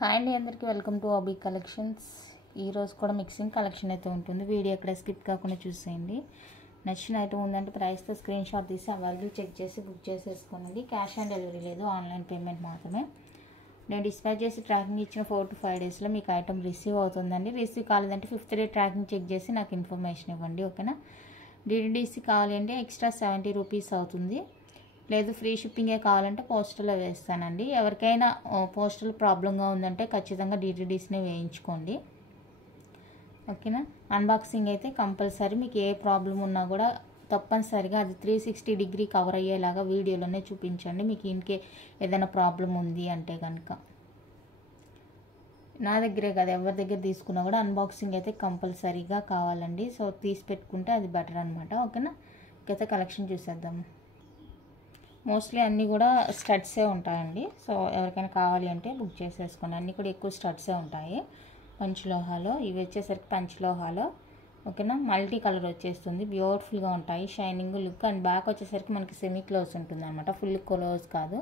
Hi అండి, అందరికీ welcome to అబీ collections. ఈరోజు కూడా మిక్సింగ్ కలెక్షన్ అయితే ఉంటుంది. వీడియో ఎక్కడ స్కిప్ కాకుండా చూసేయండి. నచ్చిన ఐటమ్ ఉందంటే ప్రైస్తో స్క్రీన్ షాట్ తీసి అవైలబుల్ చెక్ చేసి బుక్ చేసేసుకోనండి. క్యాష్ ఆన్ డెలివరీ లేదు, ఆన్లైన్ పేమెంట్ మాత్రమే. నేను డిస్పాచ్ చేసి ట్రాకింగ్ ఇచ్చిన 4 to 5 డేస్లో మీకు ఐటమ్ రిసీవ్ అవుతుందండి. రిసీవ్ కాలేదంటే 5th డే ట్రాకింగ్ చెక్ చేసి నాకు ఇన్ఫర్మేషన్ ఇవ్వండి, ఓకేనా. డిటిడిసి కావాలి అంటే ఎక్స్ట్రా 70 రూపీస్ అవుతుంది. లేదు ఫ్రీ షిప్పింగే కావాలంటే పోస్టల్లో వేస్తానండి. ఎవరికైనా పోస్టల్ ప్రాబ్లంగా ఉందంటే ఖచ్చితంగా డిటిడిసినే వేయించుకోండి, ఓకేనా. అన్బాక్సింగ్ అయితే కంపల్సరీ, మీకు ఏ ప్రాబ్లం ఉన్నా కూడా తప్పనిసరిగా అది 360 డిగ్రీ కవర్ అయ్యేలాగా వీడియోలోనే చూపించండి, మీకు ఇంకే ఏదైనా ప్రాబ్లం ఉంది అంటే కనుక. నా దగ్గరే కదా, ఎవరి దగ్గర తీసుకున్నా కూడా అన్బాక్సింగ్ అయితే కంపల్సరీగా కావాలండి. సో తీసి పెట్టుకుంటే అది బెటర్ అనమాట, ఓకేనా. ఇంకైతే కలెక్షన్ చూసేద్దాము. మోస్ట్లీ అన్నీ కూడా స్టడ్సే ఉంటాయండి. సో ఎవరికైనా కావాలి అంటే బుక్ చేసేసుకోండి. అన్నీ కూడా ఎక్కువ స్టడ్సే ఉంటాయి పంచలోహాలో. ఇవి వచ్చేసరికి పంచలోహాలో, ఓకేనా. మల్టీ కలర్ వచ్చేస్తుంది, బ్యూటిఫుల్గా ఉంటాయి, షైనింగ్ లుక్. అండ్ బ్యాక్ వచ్చేసరికి మనకి సెమీ క్లోజ్ ఉంటుంది అనమాట, ఫుల్ క్లోజ్ కాదు,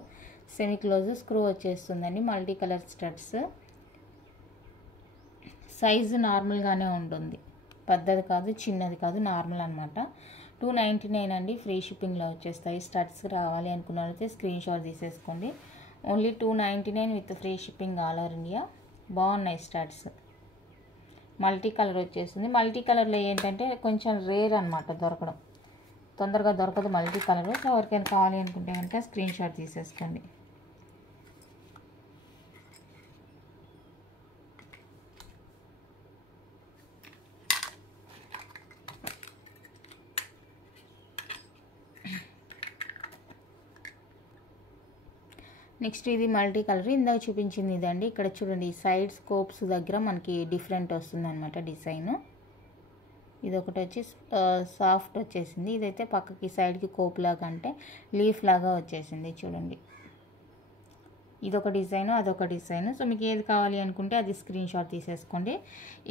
సెమీ క్లోజ్. స్క్రూ వచ్చేస్తుందండి. Multi colour studs. సైజు నార్మల్గానే ఉంటుంది, పెద్దది కాదు చిన్నది కాదు, నార్మల్ అనమాట. 299 అండి, ఫ్రీ షిప్పింగ్లో వచ్చేస్తాయి. స్టడ్స్ రావాలి అనుకున్న వాళ్ళైతే స్క్రీన్ షాట్ తీసేసుకోండి. Only 299 with free shipping all over India. బాగున్నాయి స్టడ్స్. మల్టీ కలర్ వచ్చేస్తుంది. మల్టీ కలర్లో ఏంటంటే కొంచెం రేర్ అనమాట, దొరకడం తొందరగా దొరకదు మల్టీ కలర్. సో ఎవరికైనా కావాలి అనుకుంటే కనుక స్క్రీన్ షాట్ తీసేసుకోండి. నెక్స్ట్ ఇది మల్టీ కలర్, ఇందాక చూపించింది ఇదండి. ఇక్కడ చూడండి, సైడ్ స్కోప్స్ దగ్గర మనకి డిఫరెంట్ వస్తుంది అనమాట డిజైన్. ఇది ఒకటి వచ్చి సాఫ్ట్ వచ్చేసింది. ఇదైతే పక్కకి సైడ్కి కోప్ లాగా అంటే లీఫ్ లాగా వచ్చేసింది చూడండి. ఇదొక డిజైన్, అదొక డిజైన్. సో మీకు ఏది కావాలి అనుకుంటే అది స్క్రీన్ షాట్ తీసేసుకోండి.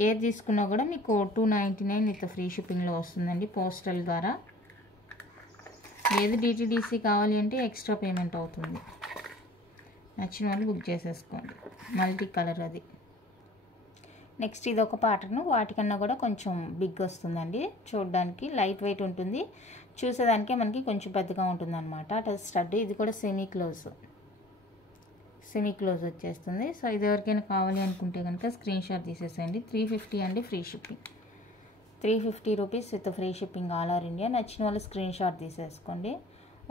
ఏది తీసుకున్నా కూడా మీకు 299 విత్ ఫ్రీ షిప్పింగ్లో వస్తుందండి, పోస్టల్ ద్వారా. ఏది డిటిడిసి కావాలి అంటే ఎక్స్ట్రా పేమెంట్ అవుతుంది. నచ్చిన వాళ్ళు బుక్ చేసేసుకోండి. మల్టీ కలర్ అది. నెక్స్ట్ ఇది ఒక ప్యాటర్న్, వాటికన్నా కూడా కొంచెం బిగ్ వస్తుందండి. చూడడానికి లైట్ వెయిట్ ఉంటుంది, చూసేదానికే మనకి కొంచెం పెద్దగా ఉంటుంది అనమాట. స్టడ్. ఇది కూడా సెమీ క్లోజ్ వచ్చేస్తుంది. సో ఇది ఎవరికైనా కావాలి అనుకుంటే కనుక స్క్రీన్ షాట్ తీసేసేయండి. 350 అండి, free shipping. 350 rupees with free shipping all over India. నచ్చిన వాళ్ళు స్క్రీన్ షాట్ తీసేసుకోండి.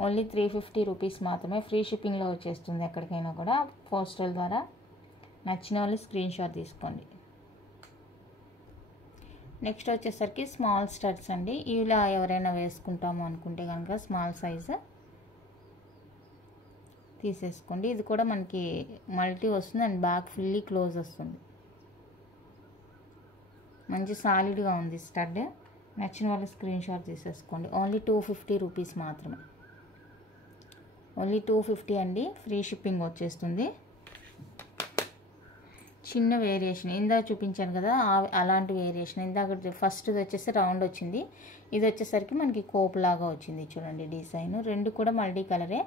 ఓన్లీ 350 రూపీస్ మాత్రమే, ఫ్రీ షిప్పింగ్లో వచ్చేస్తుంది ఎక్కడికైనా కూడా పోస్టల్ ద్వారా. నచ్చిన వాళ్ళు స్క్రీన్ షాట్ తీసుకోండి. నెక్స్ట్ వచ్చేసరికి స్మాల్ స్టడ్స్ అండి. ఇలా ఎవరైనా వేసుకుంటాము అనుకుంటే కనుక స్మాల్ సైజు తీసేసుకోండి. ఇది కూడా మనకి మల్టీ వస్తుంది అండ్ బ్యాక్ ఫుల్లీ క్లోజ్ వస్తుంది. మంచి సాలిడ్గా ఉంది స్టడ్. నచ్చిన వాళ్ళు స్క్రీన్ షాట్ తీసేసుకోండి. ఓన్లీ 250 రూపీస్ మాత్రమే. ఓన్లీ 250 అండి, ఫ్రీ షిప్పింగ్ వచ్చేస్తుంది. చిన్న వేరియేషన్ ఇందాక చూపించాను కదా, అలాంటి వేరియేషన్. ఇందాక ఫస్ట్ది వచ్చేసి రౌండ్ వచ్చింది, ఇది వచ్చేసరికి మనకి కోప్ లాగా వచ్చింది చూడండి డిజైన్. రెండు కూడా మల్టీ కలరే,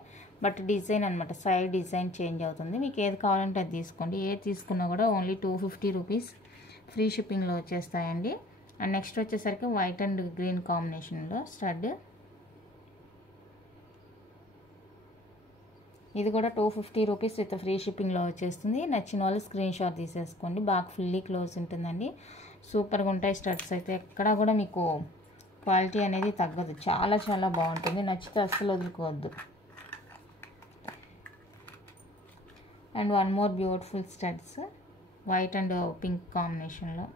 బట్ డిజైన్ అనమాట, సైడ్ డిజైన్ చేంజ్ అవుతుంది. మీకు ఏది కావాలంటే అది తీసుకోండి. ఏది తీసుకున్నా కూడా ఓన్లీ 250 రూపీస్ ఫ్రీ షిప్పింగ్లో వచ్చేస్తాయండి. అండ్ నెక్స్ట్ వచ్చేసరికి వైట్ అండ్ గ్రీన్ కాంబినేషన్లో స్టడ్. ఇది కూడా 250 రూపీస్ విత్ ఫ్రీ షిప్పింగ్లో వచ్చేస్తుంది. నచ్చిన వాళ్ళు స్క్రీన్ షాట్ తీసేసుకోండి. బ్యాక్ ఫుల్లీ క్లోజ్ ఉంటుందండి. సూపర్గా ఉంటాయి స్టడ్స్ అయితే, ఎక్కడా కూడా మీకు క్వాలిటీ అనేది తగ్గదు. చాలా చాలా బాగుంటుంది, నచ్చితే అస్సలు వదులుకోవద్దు. And one more beautiful studs, white and pink కాంబినేషన్లో.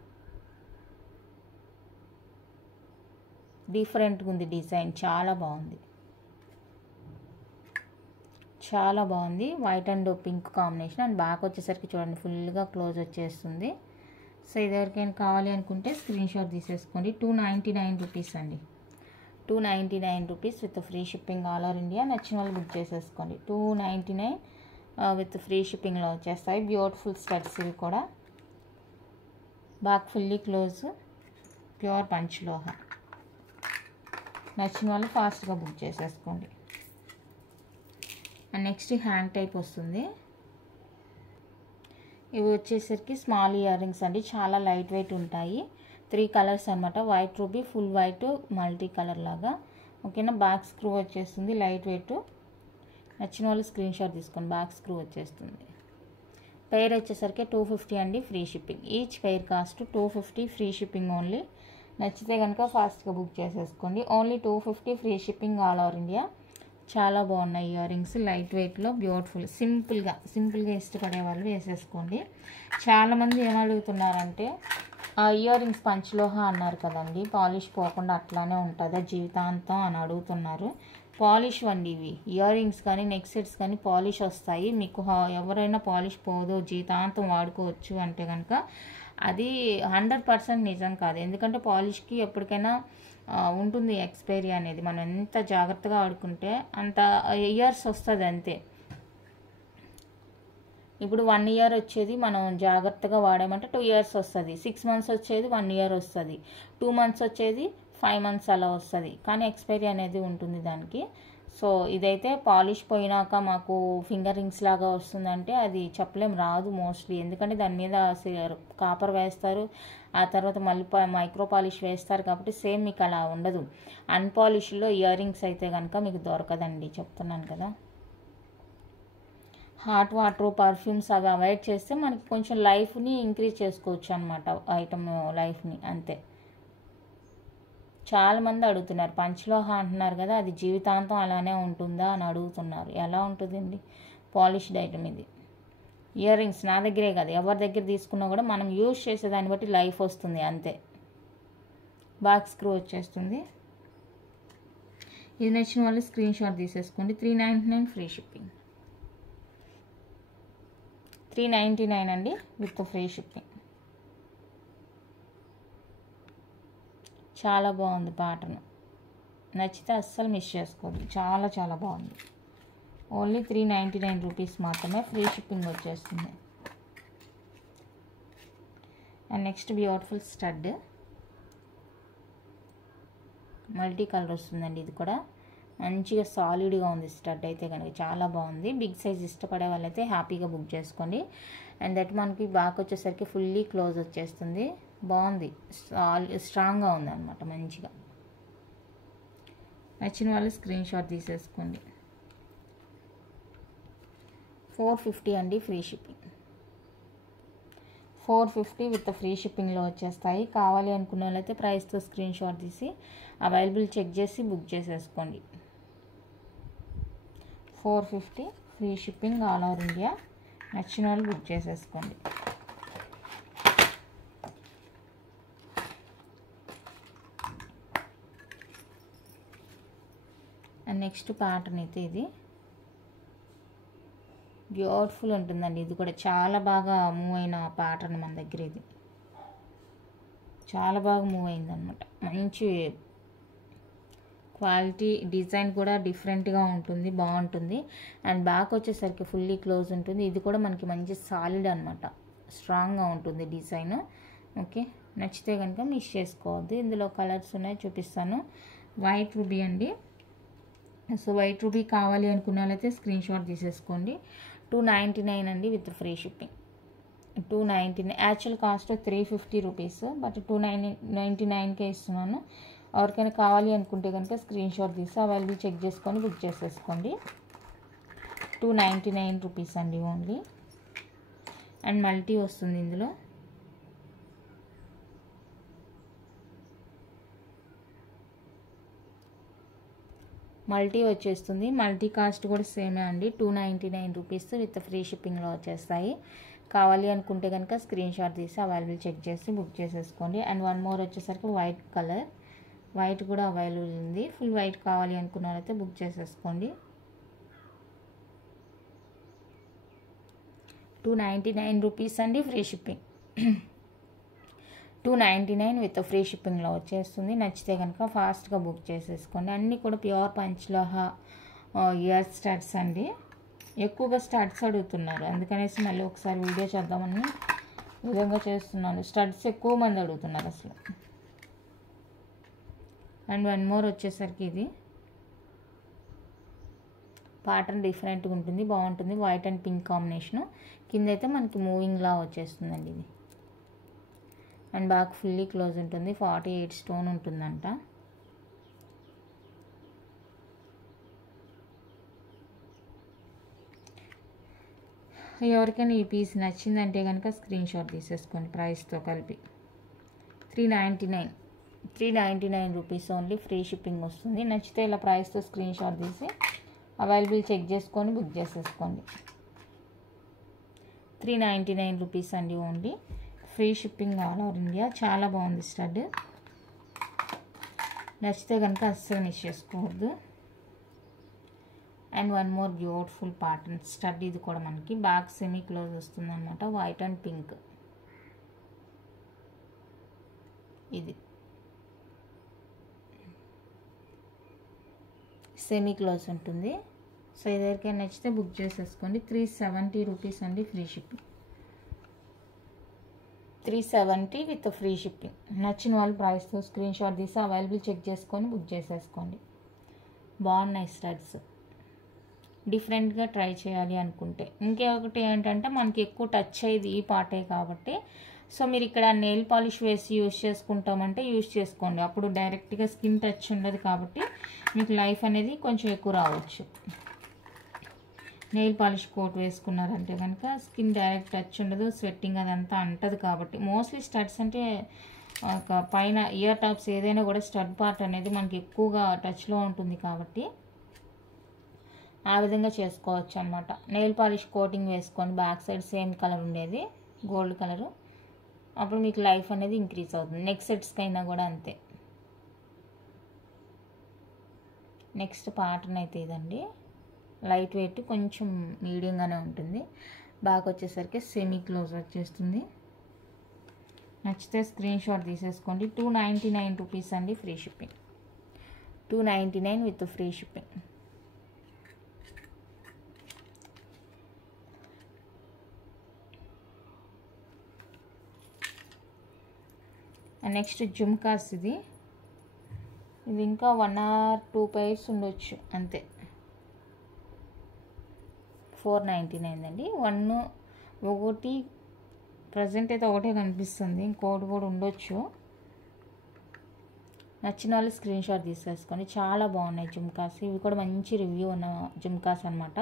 డిఫరెంట్గా ఉంది డిజైన్, చాలా బాగుంది, చాలా బాగుంది. White and pink combination. And back వచ్చేసరికి చూడండి ఫుల్గా క్లోజ్ వచ్చేస్తుంది. సో ఇది ఎవరికైనా కావాలి అనుకుంటే స్క్రీన్ షాట్ తీసేసుకోండి. 299 రూపీస్ అండి, 299 rupees with free shipping all over India. నచ్చిన వాళ్ళు బుక్ చేసేసుకోండి. 299 విత్ ఫ్రీ షిప్పింగ్లో వచ్చేస్తాయి. బ్యూటిఫుల్ స్టడ్స్ ఇవి కూడా. బ్యాక్ ఫుల్లీ క్లోజ్, ప్యూర్ పంచలోహ. నచ్చిన వాళ్ళు ఫాస్ట్గా బుక్ చేసేసుకోండి. అండ్ నెక్స్ట్ హ్యాండ్ టైప్ వస్తుంది. ఇవి వచ్చేసరికి స్మాల్ ఇయర్ రింగ్స్ అండి, చాలా లైట్ వెయిట్ ఉంటాయి. 3 కలర్స్ అనమాట, white ruby, full white, multi colour లాగా. ఓకేనా, బ్యాక్ స్క్రూ వచ్చేస్తుంది, లైట్ వెయిట్. నచ్చిన వాళ్ళు స్క్రీన్ షాట్ తీసుకోండి, బ్యాక్ స్క్రూ వచ్చేస్తుంది. పెయిర్ వచ్చేసరికి 250 అండి, free shipping. Each pair cost 250, free shipping only. నచ్చితే కనుక ఫాస్ట్గా బుక్ చేసేసుకోండి. Only 250, free shipping all over India. చాలా బాగున్నాయి ఇయర్ రింగ్స్, లైట్ వెయిట్లో బ్యూటిఫుల్. సింపుల్గా ఇష్టపడే వాళ్ళు వేసేసుకోండి. చాలామంది ఏమడుగుతున్నారంటే ఇయర్ రింగ్స్ పంచలోహ అన్నారు కదండి, పాలిష్ పోకుండా అట్లానే ఉంటుందా జీవితాంతం అని అడుగుతున్నారు. పాలిష్ వండి ఇవి ఇయర్ రింగ్స్ కానీ నెక్ సెట్స్ కానీ పాలిష్ వస్తాయి. మీకు ఎవరైనా పాలిష్ పోదు జీవితాంతం వాడుకోవచ్చు అంటే కనుక అది 100% నిజం కాదు. ఎందుకంటే పాలిష్కి ఎప్పటికైనా ఉంటుంది ఎక్స్పైరీ అనేది. మనం ఎంత జాగ్రత్తగా ఆడుకుంటే అంత ఇయర్స్ వస్తుంది అంతే. ఇప్పుడు 1 ఇయర్ వచ్చేది మనం జాగ్రత్తగా వాడామంటే 2 ఇయర్స్ వస్తుంది. 6 మంత్స్ వచ్చేది 1 ఇయర్ వస్తుంది. 2 మంత్స్ వచ్చేది 5 మంత్స్ అలా వస్తుంది. కానీ ఎక్స్పైరీ అనేది ఉంటుంది దానికి. సో ఇదైతే పాలిష్ పోయినాక మాకు ఫింగర్ రింగ్స్ లాగా వస్తుందంటే అది చెప్పలేం, రాదు మోస్ట్లీ. ఎందుకంటే దాని మీద కాపర్ వేస్తారు, ఆ తర్వాత మళ్ళీ మైక్రో పాలిష్ వేస్తారు కాబట్టి సేమ్ మీకు అలా ఉండదు. అన్పాలిష్లో ఇయర్ రింగ్స్ అయితే కనుక మీకు దొరకదండి, చెప్తున్నాను కదా. హాట్ వాటర్, పర్ఫ్యూమ్స్ అవి అవాయిడ్ చేస్తే మనకి కొంచెం లైఫ్ని ఇంక్రీజ్ చేసుకోవచ్చు అనమాట, ఐటమ్ లైఫ్ని, అంతే. చాలామంది అడుగుతున్నారు పంచలోహ అంటున్నారు కదా, అది జీవితాంతం అలానే ఉంటుందా అని అడుగుతున్నారు. ఎలా ఉంటుందండి, పాలిష్డ్ ఐటమ్ ఇది. ఇయర్ రింగ్స్ నా దగ్గరే కాదు, ఎవరి దగ్గర తీసుకున్నా కూడా మనం యూజ్ చేసేదాన్ని బట్టి లైఫ్ వస్తుంది అంతే. బ్యాక్ స్క్రూ వచ్చేస్తుంది. ఇది నచ్చిన వాళ్ళు స్క్రీన్ షాట్ తీసేసుకోండి. 399 ఫ్రీ షిప్పింగ్. 399 అండి విత్ ఫ్రీ షిప్పింగ్. చాలా బాగుంది ప్యాటర్న్, నచ్చితే అస్సలు మిస్ చేసుకోవద్దు. చాలా చాలా బాగుంది. ఓన్లీ 399 రూపీస్ మాత్రమే, ఫ్రీ షిప్పింగ్ వచ్చేస్తుంది. And next beautiful stud, multi colour వస్తుందండి. ఇది కూడా మంచిగా సాలిడ్గా ఉంది స్టడ్ అయితే కనుక, చాలా బాగుంది. బిగ్ సైజ్ ఇష్టపడే వాళ్ళైతే హ్యాపీగా బుక్ చేసుకోండి. అండ్ దట్ మనకి బ్యాక్ వచ్చేసరికి ఫుల్లీ క్లోజ్ వచ్చేస్తుంది. బాగుంది, స్ట్రాంగ్గా ఉంది అనమాట మంచిగా. నచ్చిన వాళ్ళు స్క్రీన్ షాట్ తీసేసుకోండి. 450 అండి, ఫ్రీ షిప్పింగ్. 450 విత్ ఫ్రీ షిప్పింగ్లో వచ్చేస్తాయి. కావాలి అనుకున్న వాళ్ళైతే ప్రైస్తో స్క్రీన్ షాట్ తీసి అవైలబుల్ చెక్ చేసి బుక్ చేసేసుకోండి. 450 free shipping all over India. నచ్చిన వాళ్ళు బుక్ చేసేసుకోండి. అండ్ నెక్స్ట్ ప్యాటర్న్ అయితే ఇది బ్యూటిఫుల్ ఉంటుందండి. ఇది కూడా చాలా బాగా మూవ్ అయిన ప్యాటర్న్ మన దగ్గర. ఇది చాలా బాగా మూవ్ అయింది అనమాట. మంచి క్వాలిటీ, డిజైన్ కూడా డిఫరెంట్గా ఉంటుంది, బాగుంటుంది. అండ్ బ్యాక్ వచ్చేసరికి ఫుల్లీ క్లోజ్ ఉంటుంది. ఇది కూడా మనకి మంచి సాలిడ్ అనమాట, స్ట్రాంగ్గా ఉంటుంది డిజైన్. ఓకే, నచ్చితే కనుక మిస్ చేసుకోవద్దు. ఇందులో కలర్స్ ఉన్నాయి, చూపిస్తాను. వైట్ రూబీ అండి. సో వైట్ రూబీ కావాలి అనుకున్న వాళ్ళైతే స్క్రీన్ షాట్ తీసేసుకోండి. 299 అండి with free shipping. 299, actual cost 350 rupees, but 299కే ఇస్తున్నాను. ఎవరికైనా కావాలి అనుకుంటే కనుక స్క్రీన్ షాట్ తీసి అవైలబుల్ చెక్ చేసుకొని బుక్ చేసేసుకోండి. 299 రూపీస్ అండి ఓన్లీ. అండ్ మల్టీ వస్తుంది ఇందులో. మల్టీ వచ్చేస్తుంది. మల్టీ కాస్ట్ కూడా సేమే అండి, 299 రూపీస్ విత్ ఫ్రీ షిప్పింగ్లో వచ్చేస్తాయి. కావాలి అనుకుంటే కనుక స్క్రీన్ షాట్ తీసి అవైలబుల్ చెక్ చేసి బుక్ చేసేసుకోండి. అండ్ వన్ మోర్ వచ్చేసరికి వైట్ కలర్, వైట్ కూడా అవైలబుల్ ఉంది. ఫుల్ వైట్ కావాలి అనుకున్నారైతే బుక్ చేసేసుకోండి. 299 రూపీస్ అండి, ఫ్రీ షిప్పింగ్. 299 విత్ ఫ్రీ షిప్పింగ్లో వచ్చేస్తుంది. నచ్చితే కనుక ఫాస్ట్గా బుక్ చేసేసుకోండి. అన్నీ కూడా ప్యూర్ పంచలోహ ఇయర్ స్టడ్స్ అండి. ఎక్కువగా స్టడ్స్ అడుగుతున్నారు, అందుకనేసి మళ్ళీ ఒకసారి వీడియో చేద్దామని విధంగా చేస్తున్నాను. స్టడ్స్ ఎక్కువ మంది అడుగుతున్నారు అసలు. అండ్ వన్ మోర్ వచ్చేసరికి ఇది ప్యాటర్న్ డిఫరెంట్గా ఉంటుంది, బాగుంటుంది. White and pink combination. కింద అయితే మనకి మూవింగ్లా వచ్చేస్తుందండి ఇది. అండ్ బ్యాక్ ఫుల్లీ క్లోజ్ ఉంటుంది. 48 స్టోన్ ఉంటుందంట. ఎవరికైనా ఈ పీస్ నచ్చిందంటే కనుక స్క్రీన్ షాట్ తీసేసుకోండి ప్రైస్తో కలిపి. 399 రూపీస్ ఓన్లీ, ఫ్రీ షిప్పింగ్ వస్తుంది. నచ్చితే ఇలా ప్రైస్తో స్క్రీన్ షాట్ తీసి అవైలబుల్ చెక్ చేసుకొని బుక్ చేసేసుకోండి. 399 రూపీస్ అండి only, free shipping all over India. చాలా బాగుంది స్టడ్. నచ్చితే కనుక అస్సలు మిస్ చేసుకోవద్దు. And one more beautiful pattern stud. ఇది కూడా మనకి బ్యాక్ సెమీ క్లోజ్ వస్తుంది అనమాట. వైట్ అండ్ పింక్ ఇది సెమీ క్లోజ్ ఉంటుంది. సో ఎవరికైనా నచ్చితే బుక్ చేసేసుకోండి. 370 రూపీస్ అండి, free shipping. 370 with free shipping. నచ్చిన వాళ్ళు ప్రైస్తో స్క్రీన్ షాట్ తీసి అవైలబుల్ చెక్ చేసుకొని బుక్ చేసేసుకోండి. బాగున్నాయి స్టడ్స్. డిఫరెంట్గా ట్రై చేయాలి అనుకుంటే. ఇంకొకటి ఏంటంటే మనకి ఎక్కువ టచ్ అయ్యేది ఈ పార్టే కాబట్టి, సో మీరు ఇక్కడ నెయిల్ పాలిష్ వేసి యూజ్ చేసుకుంటామంటే యూజ్ చేసుకోండి. అప్పుడు డైరెక్ట్గా స్కిన్ టచ్ ఉండదు కాబట్టి మీకు లైఫ్ అనేది కొంచెం ఎక్కువ రావచ్చు. నెయిల్ పాలిష్ కోట్ వేసుకున్నారంటే కనుక స్కిన్ డైరెక్ట్ టచ్ ఉండదు, స్వెట్టింగ్ అదంతా అంటది కాబట్టి. మోస్ట్లీ స్టడ్స్ అంటే ఒక పైన ఇయర్ టాప్స్ ఏదైనా కూడా స్టడ్ పార్ట్ అనేది మనకి ఎక్కువగా టచ్లో ఉంటుంది కాబట్టి ఆ విధంగా చేసుకోవచ్చు అనమాట. నెయిల్ పాలిష్ కోటింగ్ వేసుకొని బ్యాక్ సైడ్ సేమ్ కలర్ ఉండేది, గోల్డ్ కలరు. అప్పుడు మీకు లైఫ్ అనేది ఇంక్రీజ్ అవుతుంది. నెక్స్ట్ సెట్స్కి అయినా కూడా అంతే. నెక్స్ట్ ప్యాటర్న్ అయితే ఇదండి. లైట్ వెయిట్, కొంచెం మీడియంగానే ఉంటుంది. బ్యాక్ వచ్చేసరికి సెమీ క్లోజ్ వచ్చేస్తుంది. నచ్చితే స్క్రీన్ షాట్ తీసేసుకోండి. 299 రూపీస్ అండి, free shipping. 299 with free shipping. Next jhumkas. ఇది ఇంకా 1 or 2 పైర్స్ ఉండొచ్చు అంతే. 499 అండి. ఒకటి ప్రజెంట్ అయితే ఒకటే కనిపిస్తుంది, ఇంకోటి కూడా ఉండొచ్చు. నచ్చిన వాళ్ళు స్క్రీన్ షాట్ తీసేసుకొని. చాలా బాగున్నాయి జుమ్కాస్. ఇవి కూడా మంచి రివ్యూ ఉన్న జుమ్కాస్ అనమాట.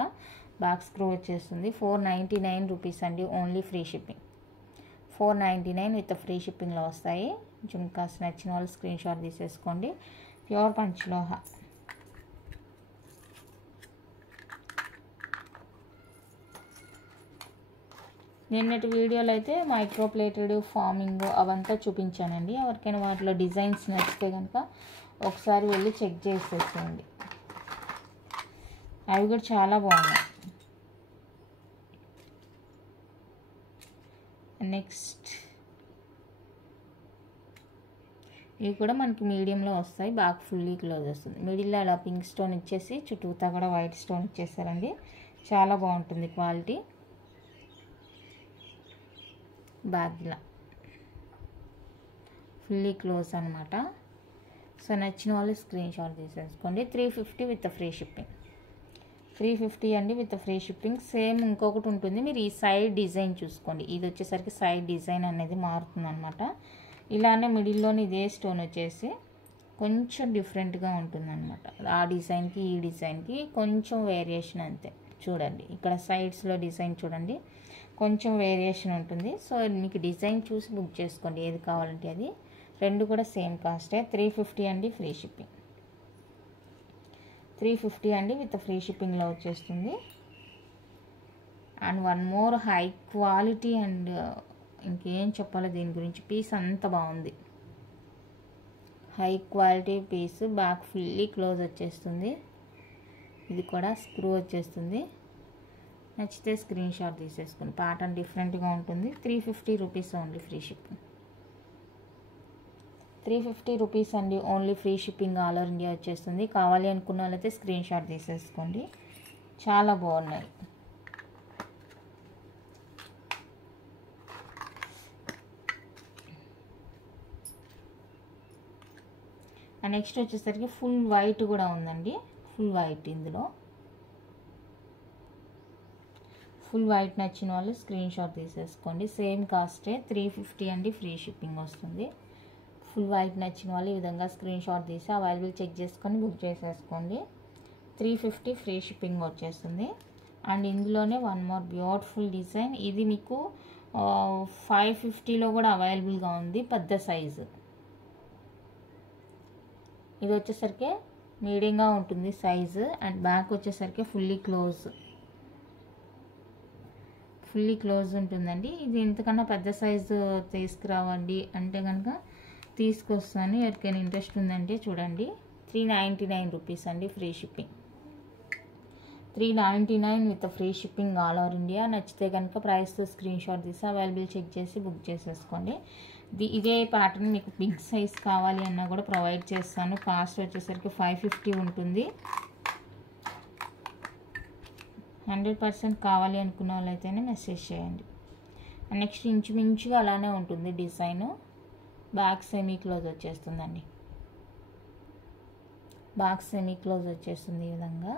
బ్యాక్ స్క్రూ వచ్చేస్తుంది. 499 రూపీస్ అండి, only free shipping. 499 with free షిప్పింగ్లో వస్తాయి జుమ్కాస్. నచ్చిన వాళ్ళు స్క్రీన్ షాట్ తీసేసుకోండి. ప్యూర్ పంచలోహ. నిన్నటి వీడియోలో అయితే మైక్రో ప్లేటెడ్ ఫార్మింగ్ అవంతా చూపించానండి. ఎవరికైనా వాటిలో డిజైన్స్ నచ్చితే కనుక ఒకసారి వెళ్ళి చెక్ చేసేసేయండి. అవి కూడా చాలా బాగున్నాయి. నెక్స్ట్ ఇవి కూడా మనకి మీడియంలో వస్తాయి. బ్యాక్ ఫుల్లీ క్లోజ్ వస్తుంది. మిడిల్లో అలా పింక్ స్టోన్ ఇచ్చేసి చుట్టూతా కూడా వైట్ స్టోన్ ఇచ్చేసారండి. చాలా బాగుంటుంది క్వాలిటీ. బ్యాక్ ఇలా ఫుల్లీ క్లోజ్ అనమాట. సో నచ్చిన వాళ్ళు స్క్రీన్ షాట్ తీసేసుకోండి. 350 విత్ ఫ్రీ షిప్పింగ్. 350 అండి విత్ ఫ్రీ షిప్పింగ్. సేమ్ ఇంకొకటి ఉంటుంది, మీరు ఈ సైడ్ డిజైన్ చూసుకోండి. ఇది వచ్చేసరికి సైడ్ డిజైన్ అనేది మారుతుంది అనమాట. ఇలానే మిడిల్లోని ఇదే స్టోన్ వచ్చేసి కొంచెం డిఫరెంట్గా ఉంటుంది అనమాట. ఆ డిజైన్కి ఈ డిజైన్కి కొంచెం వేరియేషన్ అంతే. చూడండి ఇక్కడ సైడ్స్లో డిజైన్ చూడండి, కొంచెం వేరియేషన్ ఉంటుంది. సో మీకు డిజైన్ చూసి బుక్ చేసుకోండి ఏది కావాలంటే అది. రెండు కూడా సేమ్ కాస్టే. 350 అండి, ఫ్రీ షిప్పింగ్. 350 అండి విత్ ఫ్రీ షిప్పింగ్లో వచ్చేస్తుంది. And one more high quality and ఇంకేం చెప్పాలో దీని గురించి. పీస్ అంత బాగుంది, high quality piece. Back fully close వచ్చేస్తుంది. ఇది కూడా స్క్రూ వచ్చేస్తుంది. నచ్చితే స్క్రీన్ షాట్ తీసేసుకుని. ప్యాటర్న్ డిఫరెంట్గా ఉంటుంది. 350 rupees only, free shipping. 350 rupees అండి, only free shipping all over India వచ్చేస్తుంది. కావాలి అనుకున్న వాళ్ళైతే స్క్రీన్ షాట్ తీసేసుకోండి. చాలా బాగున్నాయి. నెక్స్ట్ వచ్చేసరికి ఫుల్ వైట్ కూడా ఉందండి. ఫుల్ వైట్ ఇందులో ఫుల్ వైట్ నచ్చిన వాళ్ళు స్క్రీన్ షాట్ తీసేసుకోండి. సేమ్ కాస్టే 350 అండి, ఫ్రీ షిప్పింగ్ వస్తుంది. ఫుల్ వైట్ నచ్చిన వాళ్ళు ఈ విధంగా స్క్రీన్ షాట్ తీసి అవైలబుల్ చెక్ చేసుకొని బుక్ చేసేసుకోండి. 350 ఫ్రీ షిప్పింగ్ వచ్చేస్తుంది. అండ్ ఇందులోనే వన్ మోర్ బ్యూటిఫుల్ డిజైన్, ఇది మీకు 550లో కూడా అవైలబుల్గా ఉంది, పెద్ద సైజు. ఇది వచ్చేసరికి మీడియంగా ఉంటుంది సైజు. అండ్ బ్యాక్ వచ్చేసరికి ఫుల్లీ క్లోజ్ ఉంటుందండి. ఇది ఇంతకన్నా పెద్ద సైజు తీసుకురావండి అంటే కనుక తీసుకొస్తాను. ఎవరికైనా ఇంట్రెస్ట్ ఉందంటే చూడండి. 399 రూపీస్ అండి, free shipping. 399 with free shipping all over India. నచ్చితే కనుక ప్రైస్తో స్క్రీన్ షాట్ తీసి అవైలబుల్ చెక్ చేసి బుక్ చేసేసుకోండి. ఇదే ప్యాటర్న్ మీకు బిగ్ సైజ్ కావాలి అన్నా కూడా ప్రొవైడ్ చేస్తాను. కాస్ట్ వచ్చేసరికి 550 ఉంటుంది. 100% కావాలి అనుకున్న వాళ్ళైతేనే మెసేజ్ చేయండి. నెక్స్ట్ ఇంచుమించుగా అలానే ఉంటుంది డిజైను. బ్యాక్ సెమీ క్లోజ్ వచ్చేస్తుందండి. బ్యాక్ సెమీ క్లోజ్ వచ్చేస్తుంది ఈ విధంగా.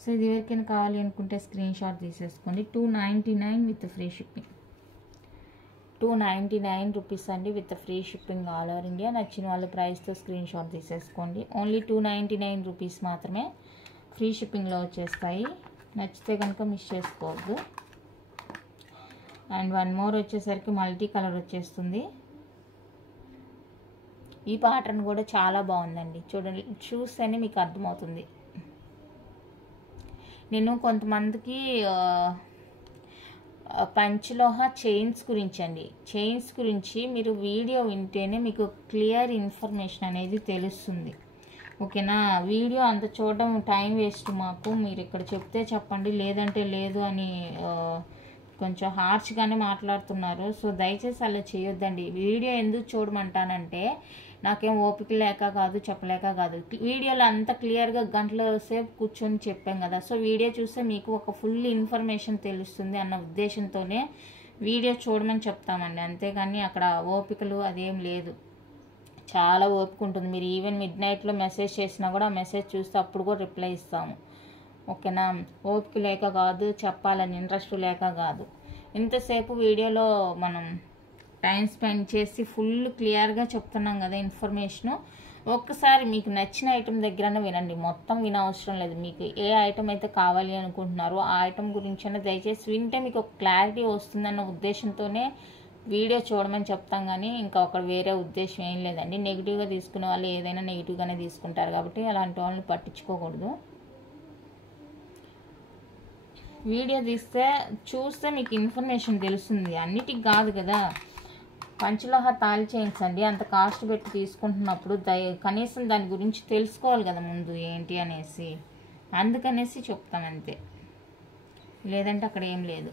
సో ఇది ఎవరికైనా కావాలి అనుకుంటే స్క్రీన్ షాట్ తీసేసుకోండి. 299 విత్ ఫ్రీ షిప్పింగ్. 299 రూపీస్ అండి with free shipping all over India. నచ్చిన వాళ్ళు ప్రైస్తో స్క్రీన్ షాట్ తీసేసుకోండి. ఓన్లీ 299 రూపీస్ మాత్రమే ఫ్రీ షిప్పింగ్లో వచ్చేస్తాయి. నచ్చితే కనుక మిస్ చేసుకోవద్దు. అండ్ వన్ మోర్ వచ్చేసరికి మల్టీ కలర్ వచ్చేస్తుంది. ఈ ప్యాటర్న్ కూడా చాలా బాగుందండి, చూడండి, చూస్తేనే మీకు అర్థమవుతుంది. నేను కొంతమందికి పంచలోహ చైన్స్ గురించి మీరు వీడియో వింటేనే మీకు క్లియర్ ఇన్ఫర్మేషన్ అనేది తెలుస్తుంది. ఓకేనా, వీడియో అంత చూడడం టైం వేస్ట్ మాకు. మీరు ఇక్కడ చెప్తే చెప్పండి, లేదంటే లేదు అని కొంచెం హార్ష్గానే మాట్లాడుతున్నారు. సో దయచేసి అలా చేయొద్దండి. వీడియో ఎందుకు చూడమంటానంటే నాకేం ఓపిక లేక కాదు, చెప్పలేక కాదు. వీడియోలో అంత క్లియర్గా గంటల సేపు కూర్చొని చెప్పాం కదా. సో వీడియో చూస్తే మీకు ఒక ఫుల్ ఇన్ఫర్మేషన్ తెలుస్తుంది అన్న ఉద్దేశంతోనే వీడియో చూడమని చెప్తామండి. అంతేగాని అక్కడ ఓపికలు అదేం లేదు. చాలా ఓపిక ఉంటుంది. మీరు ఈవెన్ మిడ్నైట్లో మెసేజ్ చేసినా కూడా ఆ మెసేజ్ చూస్తే అప్పుడు కూడా రిప్లై ఇస్తాము. ఓకేనా, ఓపిక లేక కాదు, చెప్పాలని ఇంట్రెస్ట్ లేక కాదు. ఇంతసేపు వీడియోలో మనం టైం స్పెండ్ చేసి ఫుల్ క్లియర్గా చెప్తున్నాం కదా ఇన్ఫర్మేషను. ఒక్కసారి మీకు నచ్చిన ఐటెం దగ్గరనే వినండి, మొత్తం వినవసరం లేదు. మీకు ఏ ఐటెం అయితే కావాలి అనుకుంటున్నారో ఆ ఐటెం గురించైనా దయచేసి వింటే మీకు ఒక క్లారిటీ వస్తుందన్న ఉద్దేశంతోనే వీడియో చూడమని చెప్తాం. కానీ ఇంకా ఒక వేరే ఉద్దేశం ఏం లేదండి. నెగిటివ్గా తీసుకునే వాళ్ళు ఏదైనా నెగిటివ్గానే తీసుకుంటారు కాబట్టి అలాంటి వాళ్ళని పట్టించుకోకూడదు. వీడియో చూస్తే మీకు ఇన్ఫర్మేషన్ తెలుస్తుంది, అన్నిటికి కాదు కదా. పంచలోహ తాళి చైన్స్ అండి, అంత కాస్ట్ పెట్టి తీసుకుంటున్నప్పుడు కనీసం దాని గురించి తెలుసుకోవాలి కదా ముందు ఏంటి అనేసి, అందుకనేసి చెప్తామంతే, లేదంటే అక్కడ ఏం లేదు.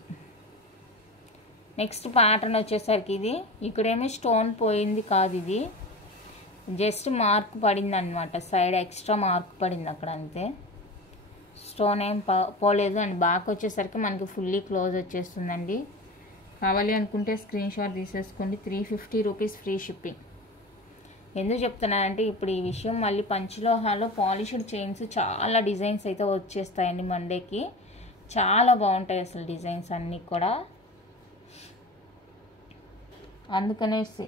నెక్స్ట్ ప్యాటర్న్ వచ్చేసరికి ఇది ఇక్కడేమీ స్టోన్ పోయింది కాదు, ఇది జస్ట్ మార్క్ పడింది అనమాట, సైడ్ ఎక్స్ట్రా మార్క్ పడింది అక్కడ, అంతే. స్టోన్ ఏం పోలేదు. అండ్ బ్యాక్ వచ్చేసరికి మనకి ఫుల్లీ క్లోజ్ వచ్చేస్తుందండి. కావాలి అనుకుంటే స్క్రీన్ షాట్ తీసేసుకోండి. 350 రూపీస్ ఫ్రీ షిప్పింగ్. ఎందుకు చెప్తున్నానంటే ఇప్పుడు ఈ విషయం మళ్ళీ పంచలోహాలో పాలిష్డ్ చైన్స్ చాలా డిజైన్స్ అయితే వచ్చేస్తాయండి మండేకి. చాలా బాగుంటాయి అసలు డిజైన్స్ అన్నీ కూడా. అందుకనేసి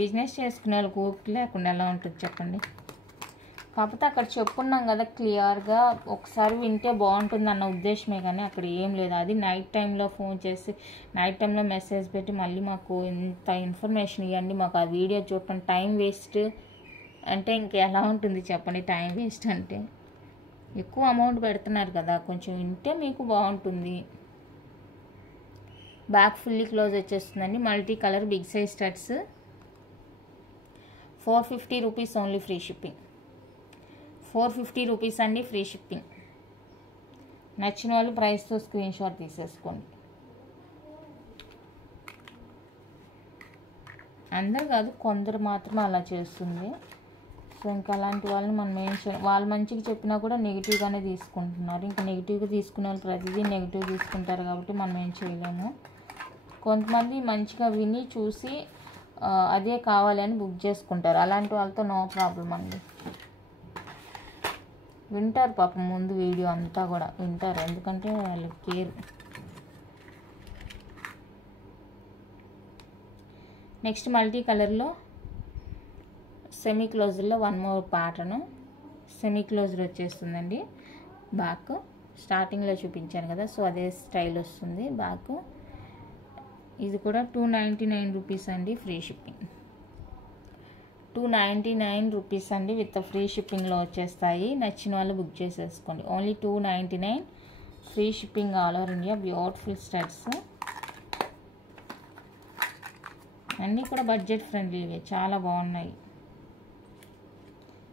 బిజినెస్ చేసుకునే వాళ్ళకి ఓపిక లేకుండా ఎలా ఉంటుంది చెప్పండి. కాకపోతే అక్కడ చెప్పుకున్నాం కదా క్లియర్గా, ఒకసారి వింటే బాగుంటుంది అన్న ఉద్దేశమే, కానీ అక్కడ ఏం లేదు. అది నైట్ టైంలో ఫోన్ చేసి నైట్ టైంలో మెసేజ్ పెట్టి మళ్ళీ మాకు ఇంత ఇన్ఫర్మేషన్ ఇవ్వండి, మాకు ఆ వీడియో చూడటం టైం వేస్ట్ అంటే ఇంకెలా ఉంటుంది చెప్పండి. టైం వేస్ట్ అంటే ఎక్కువ అమౌంట్ పెడుతున్నారు కదా, కొంచెం వింటే మీకు బాగుంటుంది. బ్యాక్ ఫుల్లీ క్లోజ్ వచ్చేస్తుందండి. Multi colour big size studs. 450 rupees only free shipping. 450 rupees అండి ఫ్రీ షిప్పింగ్. నచ్చిన వాళ్ళు ప్రైస్తో స్క్రీన్ షాట్ తీసేసుకోండి. అందరు కాదు, కొందరు మాత్రమే అలా చేస్తుంది. సో ఇంకా అలాంటి వాళ్ళని మనం ఏం వాళ్ళు మంచిగా చెప్పినా కూడా నెగిటివ్గానే తీసుకుంటున్నారు. ఇంకా నెగిటివ్గా తీసుకునే వాళ్ళు ప్రతిదీ నెగిటివ్ తీసుకుంటారు కాబట్టి మనం ఏం చేయలేము. కొంతమంది మంచిగా విని చూసి అదే కావాలని బుక్ చేసుకుంటారు, అలాంటి వాళ్ళతో నో ప్రాబ్లం అండి. వింటారు పాపం, ముందు వీడియో అంతా కూడా వింటారు, ఎందుకంటే వాళ్ళు కేర్. నెక్స్ట్ మల్టీ కలర్లో సెమీ క్లోజ్లో వన్ మోర్ ప్యాటర్న్. సెమీ క్లోజ్లో వచ్చేస్తుందండి. బ్యాక్ స్టార్టింగ్లో చూపించాను కదా, సో అదే స్టైల్ వస్తుంది బ్యాక్. ఇది కూడా 299 రూపీస్ అండి, ఫ్రీ షిప్పింగ్. 299 రూపీస్ అండి, విత్ ఫ్రీ షిప్పింగ్లో వచ్చేస్తాయి. నచ్చిన వాళ్ళు బుక్ చేసేసుకోండి. Only 299, free shipping all over India. Beautiful studs అన్నీ కూడా బడ్జెట్ ఫ్రెండ్లీవే, చాలా బాగున్నాయి.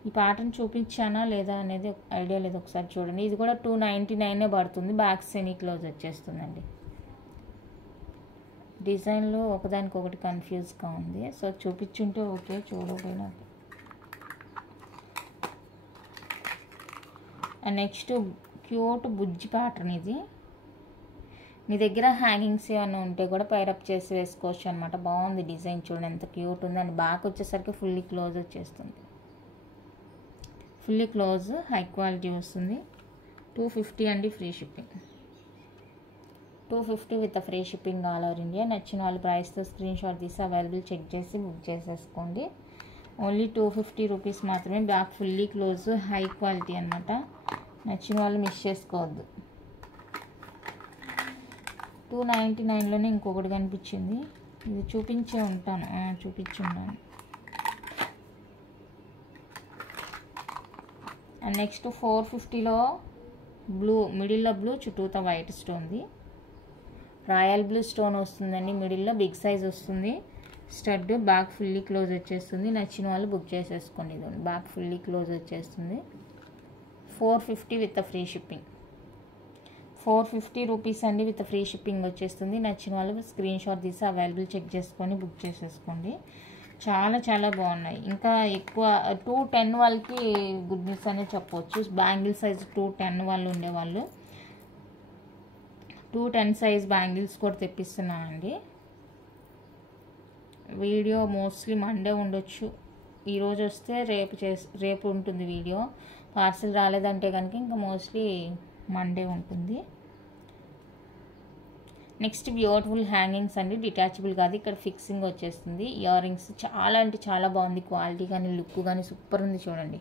ఈ ప్యాటర్న్ చూపించానా లేదా అనేది ఐడియా లేదు, ఒకసారి చూడండి. ఇది కూడా 299 పడుతుంది. బ్యాక్ సెమీ క్లోజ్ వచ్చేస్తుందండి. డిజైన్లో ఒకదానికొకటి కన్ఫ్యూజ్గా ఉంది, సో చూపించుంటే ఓకే, చూడకపోయినా. And next cute Bujji pattern. ఇది మీ దగ్గర హ్యాంగింగ్స్ ఏమైనా ఉంటే కూడా పైరప్ చేసి వేసుకోవచ్చు అనమాట. బాగుంది డిజైన్, చూడండి ఎంత క్యూట్ ఉంది. అండ్ బ్యాక్ వచ్చేసరికి ఫుల్లీ క్లోజ్ వచ్చేస్తుంది. ఫుల్లీ క్లోజ్ హై క్వాలిటీ వస్తుంది. 250 అండి, free shipping. 250 with free shipping all over India. నచ్చిన వాళ్ళు ప్రైస్తో స్క్రీన్ షాట్ తీసి అవైలబుల్ చెక్ చేసి బుక్ చేసేసుకోండి. ఓన్లీ 250 రూపీస్ మాత్రమే. Back fully close high quality అనమాట. నచ్చిన వాళ్ళు మిస్ చేసుకోవద్దు. 299లోనే ఇంకొకటి కనిపించింది, ఇది చూపించే ఉంటాను, చూపించున్నాను. అండ్ నెక్స్ట్ 450లో బ్లూ, మిడిల్లో బ్లూ, చుట్టూతో వైట్ స్టోన్ది. రాయల్ బ్లూ స్టోన్ వస్తుందండి, మిడిల్లో బిగ్ సైజ్ వస్తుంది. స్టడ్ బ్యాక్ ఫుల్లీ క్లోజ్ వచ్చేస్తుంది. నచ్చిన వాళ్ళు బుక్ చేసేసుకోండి. ఇది బ్యాక్ ఫుల్లీ క్లోజ్ వచ్చేస్తుంది. 450 విత్ ఫ్రీ షిప్పింగ్. 450 రూపీస్ అండి, విత్ ఫ్రీ షిప్పింగ్ వచ్చేస్తుంది. నచ్చిన వాళ్ళు స్క్రీన్ షాట్ తీసి అవైలబుల్ చెక్ చేసుకొని బుక్ చేసేసుకోండి. చాలా చాలా బాగున్నాయి. ఇంకా ఎక్కువ 210 వాళ్ళకి గుడ్ న్యూస్ అనేది చెప్పవచ్చు. బ్యాంగిల్ సైజ్ 210 వాళ్ళు ఉండేవాళ్ళు 210 సైజ్ బ్యాంగిల్స్ కూడా తెప్పిస్తున్నానండి. వీడియో మోస్ట్లీ మండే ఉండొచ్చు. ఈరోజు వస్తే రేపు ఉంటుంది వీడియో. పార్సిల్ రాలేదంటే కనుక ఇంకా మోస్ట్లీ మండే ఉంటుంది. నెక్స్ట్ బ్యూటిఫుల్ హ్యాంగింగ్స్ అండి, డిటాచబుల్ కాదు, ఇక్కడ ఫిక్సింగ్ వచ్చేస్తుంది. ఇయర్ రింగ్స్ చాలా అంటే చాలా బాగుంది. క్వాలిటీ కానీ లుక్ కానీ సూపర్ ఉంది. చూడండి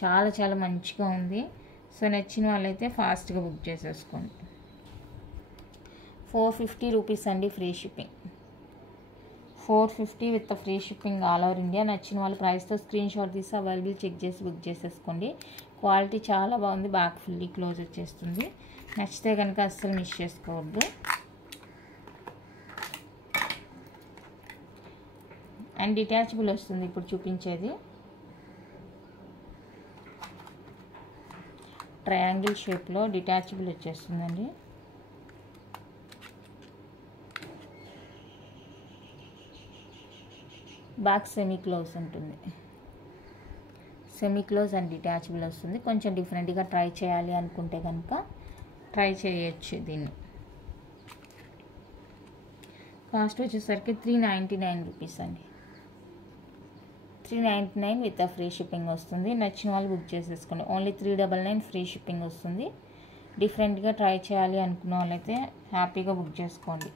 చాలా చాలా మంచిగా ఉంది. సో నచ్చిన వాళ్ళైతే ఫాస్ట్గా బుక్ చేసేసుకోండి. 450 రూపీస్ అండి, free shipping. 450 with free shipping all over India. నచ్చిన వాళ్ళ ప్రైస్తో స్క్రీన్ షాట్ తీసి అవైలబుల్ చెక్ చేసి బుక్ చేసేసుకోండి. క్వాలిటీ చాలా బాగుంది. బ్యాక్ ఫుల్లీ క్లోజ్ వచ్చేస్తుంది. నచ్చితే కనుక అస్సలు మిస్ చేసుకోవద్దు. అండ్ డిటాచబుల్ వస్తుంది ఇప్పుడు చూపించేది. ట్రయాంగిల్ షేప్లో డిటాచబుల్ వచ్చేస్తుందండి. బ్యాక్ సెమీ క్లోజ్ ఉంటుంది. సెమీ క్లోజ్ అండ్ డిటాచబుల్ వస్తుంది. కొంచెం డిఫరెంట్గా ట్రై చేయాలి అనుకుంటే కనుక ట్రై చేయొచ్చు దీన్ని. కాస్ట్ వచ్చేసరికి 399 రూపీస్ అండి. 399 విత్ ఫ్రీ షిప్పింగ్ వస్తుంది. నచ్చిన వాళ్ళు బుక్ చేసేసుకోండి. ఓన్లీ 399 ఫ్రీ షిప్పింగ్ వస్తుంది. డిఫరెంట్గా ట్రై చేయాలి అనుకున్న వాళ్ళైతే హ్యాపీగా బుక్ చేసుకోండి.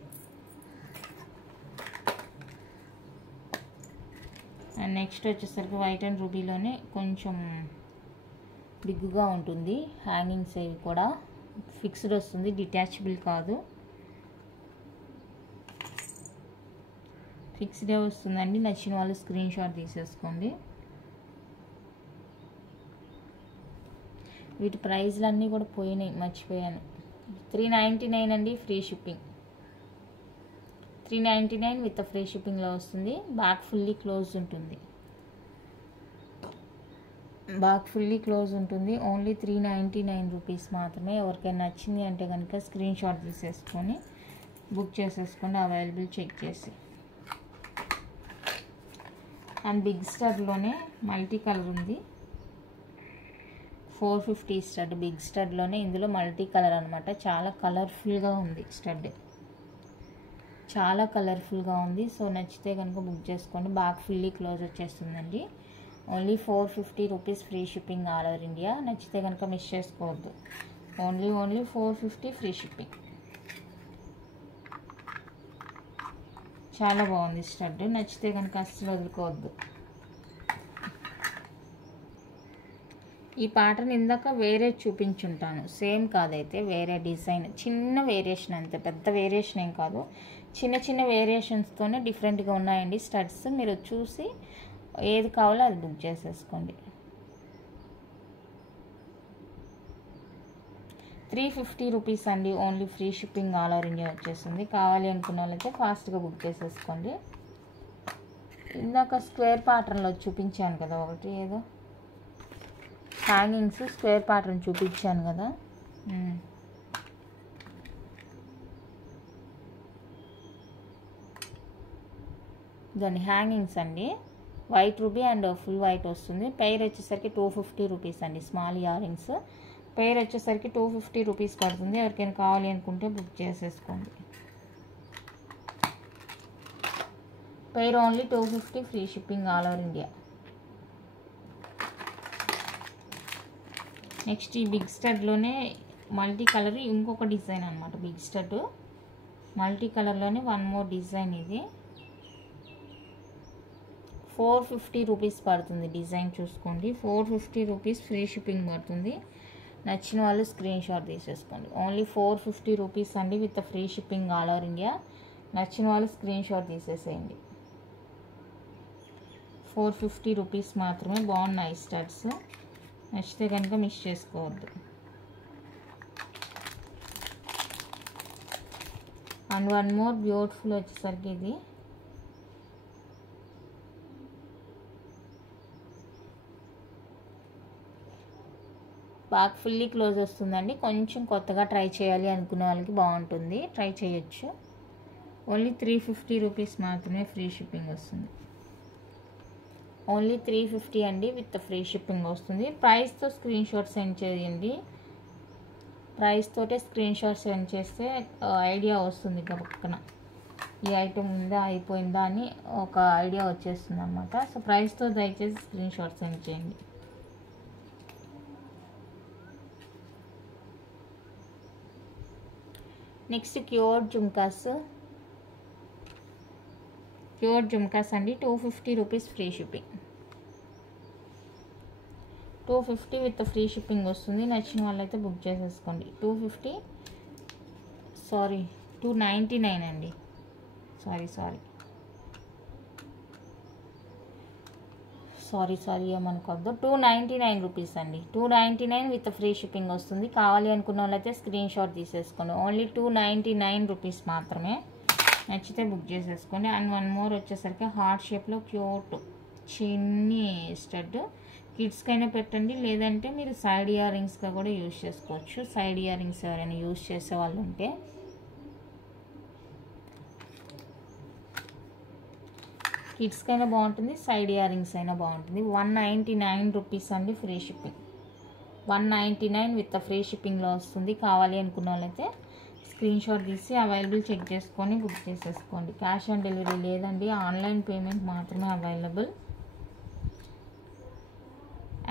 అండ్ నెక్స్ట్ వచ్చేసరికి వైట్ అండ్ రూబీలోనే కొంచెం బిగ్గా ఉంటుంది. హ్యాంగింగ్స్ ఇవి కూడా ఫిక్స్డ్ వస్తుంది, డిటాచబుల్ కాదు. ఫిక్స్డే వస్తుందండి. నచ్చిన వాళ్ళు స్క్రీన్ షాట్ తీసేసుకోండి. వీటి ప్రైజ్లన్నీ కూడా పోయినాయి, మర్చిపోయాను. 399 అండి, ఫ్రీ షిప్పింగ్. 399 విత్ ఫ్రీ షిప్పింగ్లో వస్తుంది. బ్యాక్ ఫుల్లీ క్లోజ్ ఉంటుంది. బ్యాక్ ఫుల్లీ క్లోజ్ ఉంటుంది. ఓన్లీ 399 రూపీస్ మాత్రమే. ఎవరికైనా నచ్చింది అంటే కనుక స్క్రీన్ షాట్ తీసేసుకొని బుక్ చేసేసుకోండి అవైలబుల్ చెక్ చేసి. అండ్ బిగ్ స్టడ్లోనే మల్టీ కలర్ ఉంది. 450 స్టడ్, బిగ్ స్టడ్లోనే ఇందులో మల్టీ కలర్ అనమాట. చాలా కలర్ఫుల్గా ఉంది స్టడ్, చాలా కలర్ఫుల్గా ఉంది. సో నచ్చితే కనుక బుక్ చేసుకోండి. బ్యాక్ ఫుల్లీ క్లోజ్ వచ్చేస్తుందండి. Only 450 rupees free shipping all over India. నచ్చితే కనుక మిస్ చేసుకోవద్దు. Only 450 free shipping. చాలా బాగుంది స్టడ్. నచ్చితే కనుక అస్సలు వదులుకోవద్దు. ఈ ప్యాటర్న్ ఇందాక వేరే చూపించుంటాను, సేమ్ కాదైతే వేరే డిజైన్, చిన్న వేరియేషన్ అంతే, పెద్ద వేరియేషన్ ఏం కాదు. చిన్న చిన్న వేరియేషన్స్తోనే డిఫరెంట్గా ఉన్నాయండి స్టడ్స్. మీరు చూసి ఏది కావాలో అది బుక్ చేసేసుకోండి. 350 రూపీస్ అండి. Only free shipping all over India వచ్చేస్తుంది. కావాలి అనుకున్న వాళ్ళైతే ఫాస్ట్గా బుక్ చేసేసుకోండి. ఇందాక స్క్వేర్ ప్యాటర్న్లో చూపించాను కదా ఒకటి, ఏదో హ్యాంగింగ్స్ స్క్వేర్ ప్యాటర్న్ చూపించాను కదా, దాని హ్యాంగింగ్స్ అండి. White ruby and full white వస్తుంది. పెయిర్ వచ్చేసరికి 250 రూపీస్ అండి. స్మాల్ ఇయర్ రింగ్స్ పెయిర్ వచ్చేసరికి 250 రూపీస్ పడుతుంది. ఎవరికైనా కావాలి అనుకుంటే బుక్ చేసేసుకోండి. Pair only 250 free shipping all over India. Next ఈ బిగ్ స్టడ్లోనే మల్టీ కలర్ ఇంకొక డిజైన్ అనమాట. బిగ్ స్టడ్ మల్టీ కలర్లోనే వన్ మోర్ డిజైన్. ఇది 450 రూపీస్ పడుతుంది. డిజైన్ చూసుకోండి, 450 రూపీస్ ఫ్రీ షిప్పింగ్ పడుతుంది. నచ్చిన వాళ్ళు స్క్రీన్ షాట్ తీసేసుకోండి. ఓన్లీ 450 రూపీస్ అండి with free shipping all over India. నచ్చిన వాళ్ళు స్క్రీన్ షాట్ తీసేసేయండి. 450 రూపీస్ మాత్రమే. బాగున్నాయి స్టడ్స్. నచ్చితే కనుక మిస్ చేసుకోవద్దు. అండ్ వన్ మోర్ బ్యూటిఫుల్ వచ్చేసరికి ఇది బ్యాక్ ఫుల్లీ క్లోజ్ వస్తుందండి. కొంచెం కొత్తగా ట్రై చేయాలి అనుకునే వాళ్ళకి బాగుంటుంది, ట్రై చేయొచ్చు. ఓన్లీ 350 రూపీస్ మాత్రమే ఫ్రీ షిప్పింగ్ వస్తుంది. ఓన్లీ 350 అండి విత్ ఫ్రీ షిప్పింగ్ వస్తుంది. ప్రైస్తో స్క్రీన్ షాట్ సెండ్ చేయండి. ప్రైస్ తోటే స్క్రీన్ షాట్ సెండ్ చేస్తే ఐడియా వస్తుంది పక్కన ఈ ఐటెం ఉందా అయిపోయిందా అని ఒక ఐడియా వచ్చేస్తుంది అన్నమాట. సో ప్రైస్తో దయచేసి స్క్రీన్ షాట్ సెండ్ చేయండి. నెక్స్ట్ క్యూర్ జుమ్కాస్ అండి. 250 rupees free shipping. 250 with free shipping వస్తుంది. నచ్చిన వాళ్ళైతే బుక్ చేసేసుకోండి. 299 అండి. సారీ ఏమనుకోవద్దు. 299 రూపీస్ అండి. 299 విత్ ఫ్రీ షిప్పింగ్ వస్తుంది. కావాలి అనుకున్న వాళ్ళైతే స్క్రీన్ షాట్ తీసేసుకోండి. ఓన్లీ 299 రూపీస్ మాత్రమే. నచ్చితే బుక్ చేసేసుకోండి. అండ్ వన్ మోర్ వచ్చేసరికి హార్ట్ షేప్లో క్యూట్ చిన్ని స్టడ్. కిడ్స్కైనా పెట్టండి, లేదంటే మీరు సైడ్ ఇయర్ రింగ్స్గా కూడా యూజ్ చేసుకోవచ్చు. సైడ్ ఇయర్ రింగ్స్ ఎవరైనా యూజ్ చేసే వాళ్ళు ఉంటే కిడ్స్కైనా బాగుంటుంది, సైడ్ ఇయర్ రింగ్స్ అయినా బాగుంటుంది. 199 రూపీస్ అండి ఫ్రీ షిప్పింగ్. 199 విత్ ఫ్రీ షిప్పింగ్లో వస్తుంది. కావాలి అనుకున్న వాళ్ళైతే స్క్రీన్ షాట్ తీసి అవైలబుల్ చెక్ చేసుకొని బుక్ చేసేసుకోండి. క్యాష్ ఆన్ డెలివరీ లేదండి, ఆన్లైన్ పేమెంట్ మాత్రమే available.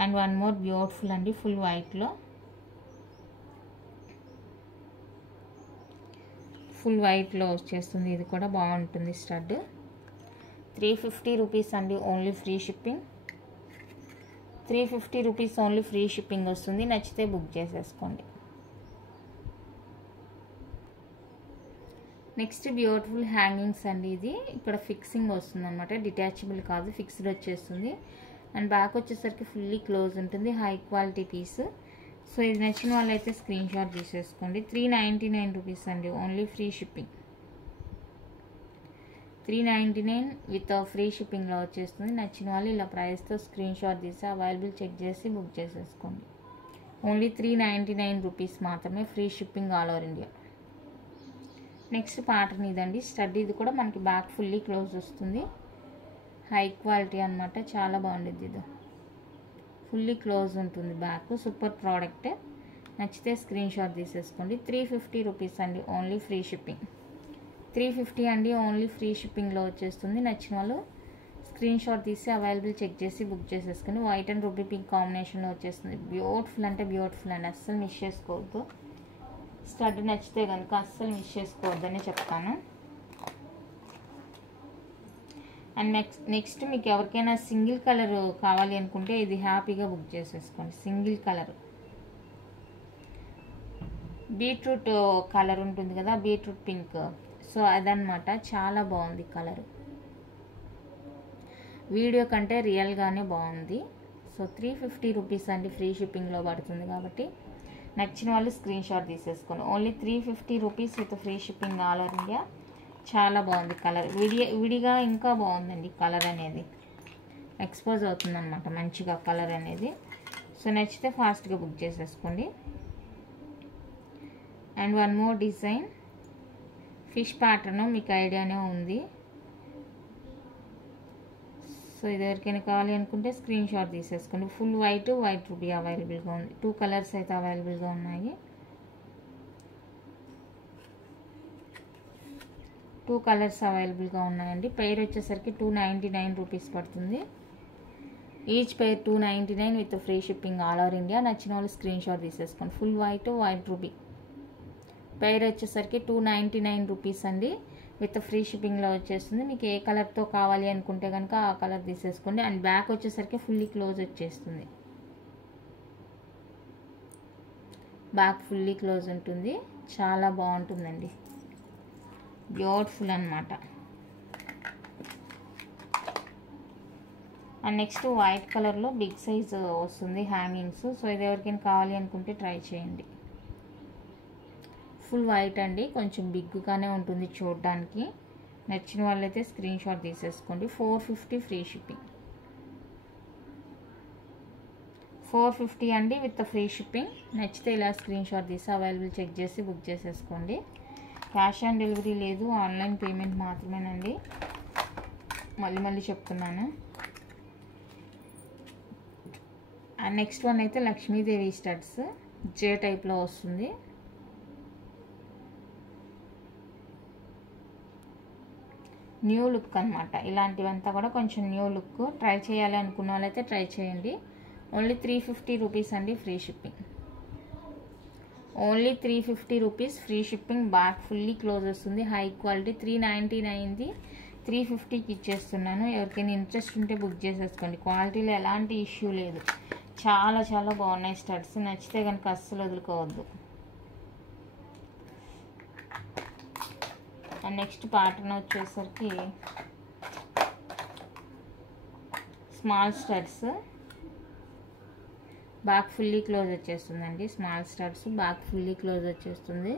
And one more beautiful అండి ఫుల్ వైట్లో వచ్చేస్తుంది. ఇది కూడా బాగుంటుంది స్టడ్. 350 రూపీస్ అండి. Only free shipping. 350 rupees only free shipping వస్తుంది. నచ్చితే బుక్ చేసేసుకోండి. నెక్స్ట్ బ్యూటిఫుల్ హ్యాంగింగ్స్ అండి. ఇది ఇక్కడ ఫిక్సింగ్ వస్తుంది అనమాట, డిటాచబుల్ కాదు, ఫిక్స్డ్ వచ్చేస్తుంది. అండ్ బ్యాక్ వచ్చేసరికి ఫుల్లీ క్లోజ్ ఉంటుంది. High quality piece. సో ఇది నచ్చిన వాళ్ళైతే స్క్రీన్ షాట్ తీసేసుకోండి. 399 రూపీస్ అండి. Only free shipping. 399 with free షిప్పింగ్లో వచ్చేస్తుంది. నచ్చిన వాళ్ళు ఇలా ప్రైస్తో స్క్రీన్ షాట్ తీసి అవైలబుల్ చెక్ చేసి బుక్ చేసేసుకోండి. ఓన్లీ 399 రూపీస్ మాత్రమే free shipping all over India. Next pattern ఇదండి స్టడ్. ఇది కూడా మనకి బ్యాక్ ఫుల్లీ క్లోజ్ వస్తుంది. హై క్వాలిటీ అనమాట, చాలా బాగుంటుంది. ఇది ఫుల్లీ క్లోజ్ ఉంటుంది బ్యాక్. Super product. నచ్చితే స్క్రీన్ షాట్ తీసేసుకోండి. 350 రూపీస్ అండి. Only free shipping. 350 అండి. ఓన్లీ ఫ్రీ షిప్పింగ్లో వచ్చేస్తుంది. నచ్చిన వాళ్ళు స్క్రీన్ షాట్ తీసి అవైలబుల్ చెక్ చేసి బుక్ చేసేసుకుని వైట్ అండ్ రూబీ పింక్ కాంబినేషన్లో వచ్చేస్తుంది. బ్యూటిఫుల్ అంటే బ్యూటిఫుల్ అండి, అస్సలు మిస్ చేసుకోవద్దు. స్టడ్ నచ్చితే కనుక అస్సలు మిస్ చేసుకోవద్దని చెప్తాను. అండ్ నెక్స్ట్ మీకు ఎవరికైనా సింగిల్ కలర్ కావాలి అనుకుంటే ఇది హ్యాపీగా బుక్ చేసేసుకోండి. సింగిల్ కలర్ బీట్రూట్ కలర్ ఉంటుంది కదా, బీట్రూట్ పింక్, సో అదనమాట. చాలా బాగుంది కలర్, వీడియో కంటే రియల్గానే బాగుంది. సో 350 రూపీస్ అండి, ఫ్రీ షిప్పింగ్లో పడుతుంది కాబట్టి నచ్చిన వాళ్ళు స్క్రీన్ షాట్ తీసేసుకోండి. Only 350 rupees with free shipping all over India. చాలా బాగుంది కలర్, విడిగా ఇంకా బాగుందండి. కలర్ అనేది ఎక్స్పోజ్ అవుతుంది అనమాట మంచిగా కలర్ అనేది. సో నచ్చితే ఫాస్ట్గా బుక్ చేసేసుకోండి. And one more design fish pattern, మీకు ఐడియానే ఉంది. సో ఇది ఎవరికైనా కావాలి అనుకుంటే స్క్రీన్ షాట్ తీసేసుకోండి. ఫుల్ వైట్ రూబీ అవైలబుల్గా ఉంది. 2 కలర్స్ అయితే అవైలబుల్గా ఉన్నాయి. 2 కలర్స్ అవైలబుల్గా ఉన్నాయండి. పెయిర్ వచ్చేసరికి 299 రూపీస్ పడుతుంది. Each pair 299 with free shipping all over India. నచ్చిన వాళ్ళు స్క్రీన్ షాట్ తీసేసుకోండి. ఫుల్ వైట్ రూబీ పెయిర్ వచ్చేసరికి 299 రూపీస్ అండి, విత్ ఫ్రీ షిప్పింగ్లో వచ్చేస్తుంది. మీకు ఏ కలర్తో కావాలి అనుకుంటే కనుక ఆ కలర్ తీసేసుకోండి. అండ్ బ్యాక్ వచ్చేసరికి ఫుల్లీ క్లోజ్ వచ్చేస్తుంది. బ్యాక్ ఫుల్లీ క్లోజ్ ఉంటుంది, చాలా బాగుంటుందండి, బ్యూటిఫుల్ అనమాట. అండ్ నెక్స్ట్ వైట్ కలర్లో బిగ్ సైజ్ వస్తుంది హ్యాంగింగ్స్. సో ఇది ఎవరికైనా కావాలి అనుకుంటే ట్రై చేయండి. ఫుల్ వైట్ అండి, కొంచెం బిగ్గానే ఉంటుంది చూడడానికి. నచ్చిన వాళ్ళైతే స్క్రీన్ షాట్ తీసేసుకోండి. 450 ఫ్రీ షిప్పింగ్. 450 అండి విత్ ఫ్రీ షిప్పింగ్. నచ్చితే ఇలా స్క్రీన్ షాట్ తీసి అవైలబుల్ చెక్ చేసి బుక్ చేసేసుకోండి. క్యాష్ ఆన్ డెలివరీ లేదు, ఆన్లైన్ పేమెంట్ మాత్రమేనండి. మళ్ళీ చెప్తున్నాను. అండ్ నెక్స్ట్ వన్ అయితే లక్ష్మీదేవి స్టడ్స్, జే టైప్లో వస్తుంది. న్యూ లుక్ అనమాట. ఇలాంటివంతా కూడా కొంచెం న్యూ లుక్. ట్రై చేయాలి అనుకున్న వాళ్ళైతే ట్రై చేయండి. ఓన్లీ 350 రూపీస్ అండి, free shipping. Only 350 rupees free shipping. Back fully close వస్తుంది, హై క్వాలిటీ. 399ది 350కి ఇచ్చేస్తున్నాను. ఎవరికైనా ఇంట్రెస్ట్ ఉంటే బుక్ చేసేసుకోండి. క్వాలిటీలో ఎలాంటి ఇష్యూ లేదు, చాలా బాగున్నాయి స్టడ్స్. నచ్చితే కనుక అస్సలు వదులుకోవద్దు. అండ్ నెక్స్ట్ ప్యాటర్న్ వచ్చేసరికి small studs, back fully close వచ్చేస్తుందండి. Small studs back fully close వచ్చేస్తుంది.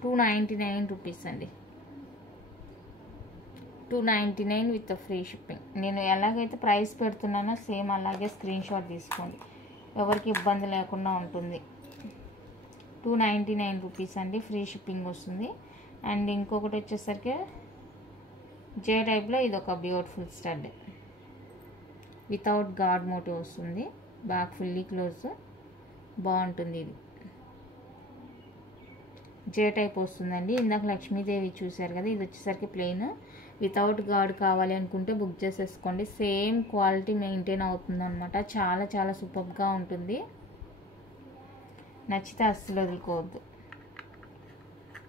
299 రూపీస్ అండి. 299 విత్ ఫ్రీ షిప్పింగ్. నేను ఎలాగైతే ప్రైస్ పెడుతున్నానో సేమ్ అలాగే స్క్రీన్ షాట్ తీసుకోండి, ఎవరికి ఇబ్బంది లేకుండా ఉంటుంది. 299 రూపీస్ అండి, ఫ్రీ షిప్పింగ్ వస్తుంది. అండ్ ఇంకొకటి వచ్చేసరికి జే టైప్లో ఇది ఒక beautiful stud, without god motive వస్తుంది. బ్యాక్ ఫుల్లీ క్లోజ్, బాగుంటుంది. ఇది జే టైప్ వస్తుందండి. ఇందాక లక్ష్మీదేవి చూసారు కదా, ఇది వచ్చేసరికి ప్లెయిన్. వితౌట్ గాడ్ కావాలి అనుకుంటే బుక్ చేసేసుకోండి. సేమ్ క్వాలిటీ మెయింటైన్ అవుతుంది అనమాట. చాలా సూపర్గా ఉంటుంది. నచ్చితే అస్సలు వదులుకోవద్దు.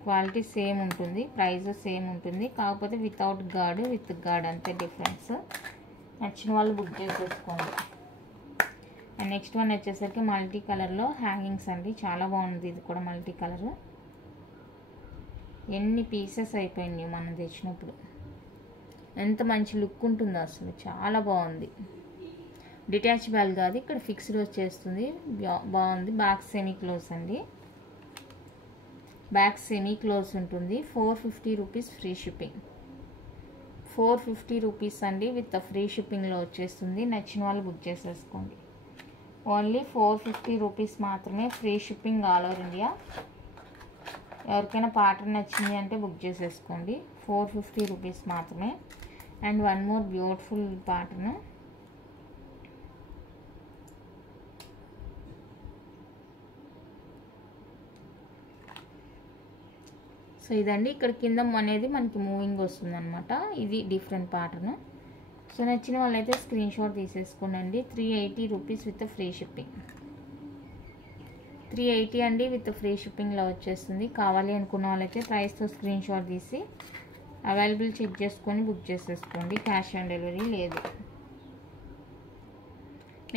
క్వాలిటీ సేమ్ ఉంటుంది, ప్రైస్ సేమ్ ఉంటుంది, కాకపోతే వితౌట్ గాడ్ విత్ గాడ్ అంతే డిఫరెన్స్. నచ్చిన వాళ్ళు బుక్ చేసేసుకోండి. అండ్ నెక్స్ట్ వన్ వచ్చేసరికి మల్టీ కలర్లో హ్యాంగింగ్స్ అండి. చాలా బాగుంది ఇది కూడా మల్టీ కలర్. ఎన్ని పీసెస్ అయిపోయినాయి మనం తెచ్చినప్పుడు. ఎంత మంచి లుక్ ఉంటుందో అసలు, చాలా బాగుంది. డిటాచబుల్ కాదు, ఇక్కడ ఫిక్స్డ్ వచ్చేస్తుంది, బాగుంది. బ్యాక్ సెమీ క్లోజ్ అండి, బ్యాక్ సెమీ క్లోజ్ ఉంటుంది. 450 రూపీస్ ఫ్రీ షిప్పింగ్. 450 రూపీస్ అండి, విత్ ఫ్రీ షిప్పింగ్లో వచ్చేస్తుంది. నచ్చిన వాళ్ళు బుక్ చేసేసుకోండి. ఓన్లీ 450 రూపీస్ మాత్రమే, free shipping all over India. ఎవరికైనా ప్యాటర్న్ నచ్చింది అంటే బుక్ చేసేసుకోండి. 450 రూపీస్ మాత్రమే. And one more beautiful pattern, so ఇదండి, ఇక్కడ కింద అనేది మనకి మూవింగ్ వస్తుంది అనమాట. ఇది డిఫరెంట్ ప్యాటర్న్. సో నచ్చిన వాళ్ళైతే స్క్రీన్ షాట్ తీసేసుకోండి. 380 రూపీస్ విత్ ఫ్రీ షిప్పింగ్. 380 అండి విత్ ఫ్రీ షిప్పింగ్లో వచ్చేస్తుంది. కావాలి అనుకున్న వాళ్ళైతే ప్రైస్తో స్క్రీన్ షాట్ తీసి అవైలబుల్ చెక్ చేసుకొని బుక్ చేసేసుకోండి. క్యాష్ ఆన్ డెలివరీ లేదు.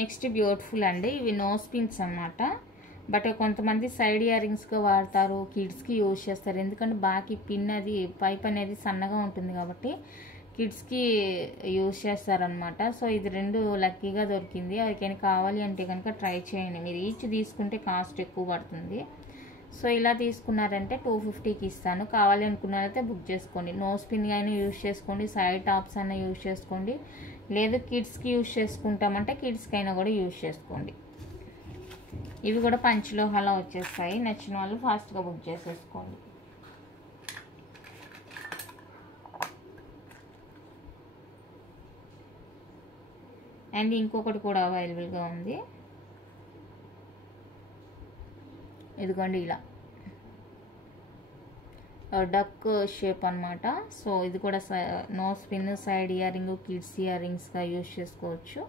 నెక్స్ట్ బ్యూటిఫుల్ అండి, ఇవి నోస్ పిన్స్ అనమాట. బట్ కొంతమంది సైడ్ ఇయర్ రింగ్స్గా వాడతారు, కిడ్స్కి యూజ్ చేస్తారు. ఎందుకంటే బాకి పిన్ అది పైప్ అనేది సన్నగా ఉంటుంది కాబట్టి కిడ్స్కి యూజ్ చేస్తారనమాట. సో ఇది రెండు లక్కీగా దొరికింది. ఎవరికైనా కావాలి అంటే కనుక ట్రై చేయండి. మీరు ఈచ్ తీసుకుంటే కాస్ట్ ఎక్కువ పడుతుంది. సో ఇలా తీసుకున్నారంటే 250కి ఇస్తాను. కావాలి అనుకున్నారైతే బుక్ చేసుకోండి. నోస్ పిన్ అయినా యూజ్ చేసుకోండి, సైడ్ టాప్స్ అయినా యూజ్ చేసుకోండి, లేదు కిడ్స్కి యూజ్ చేసుకుంటామంటే కిడ్స్కి అయినా కూడా యూజ్ చేసుకోండి. ఇవి కూడా పంచలోహాలో వచ్చేస్తాయి. నచ్చిన వాళ్ళు ఫాస్ట్గా బుక్ చేసేసుకోండి. అండ్ ఇంకొకటి కూడా అవైలబుల్గా ఉంది. ఇదిగోండి ఇలా డక్ షేప్ అనమాట. సో ఇది కూడా nose pin, side ear ring, kids ear రింగ్స్గా యూజ్ చేసుకోవచ్చు.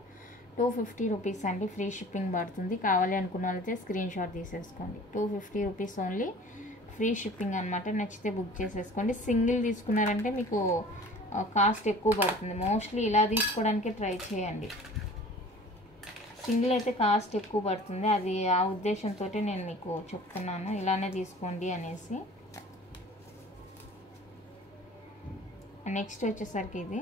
250 రూపీస్ అండి, ఫ్రీ షిప్పింగ్ పడుతుంది. కావాలి అనుకున్న వాళ్ళైతే స్క్రీన్ షాట్ తీసేసుకోండి. 250 రూపీస్ ఓన్లీ, ఫ్రీ షిప్పింగ్ అనమాట. నచ్చితే బుక్ చేసేసుకోండి. సింగిల్ తీసుకున్నారంటే మీకు కాస్ట్ ఎక్కువ పడుతుంది. మోస్ట్లీ ఇలా తీసుకోవడానికి ట్రై చేయండి. సింగిల్ అయితే కాస్ట్ ఎక్కువ పడుతుంది. అది ఆ ఉద్దేశంతో నేను మీకు చెప్తున్నాను, ఇలానే తీసుకోండి అనేసి. నెక్స్ట్ వచ్చేసరికి ఇది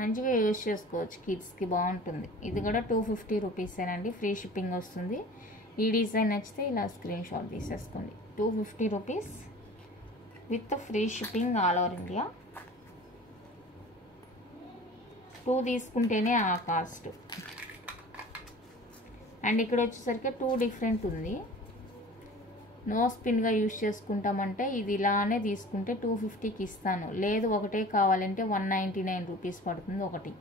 మంచిగా యూజ్ చేసుకోవచ్చు, కిడ్స్కి బాగుంటుంది. ఇది కూడా 250 రూపీసేనండి, ఫ్రీ షిప్పింగ్ వస్తుంది. ఈ డిజైన్ నచ్చితే ఇలా స్క్రీన్ షాట్ తీసేసుకోండి. 250 rupees with free shipping all over India. 2 తీసుకుంటేనే ఆ కాస్ట్. అండ్ ఇక్కడ వచ్చేసరికి 2 డిఫరెంట్ ఉంది. నో స్పిన్గా యూజ్ చేసుకుంటామంటే ఇది ఇలానే తీసుకుంటే 250కి ఇస్తాను. లేదు ఒకటే కావాలంటే 199 రూపీస్ పడుతుంది ఒకటి.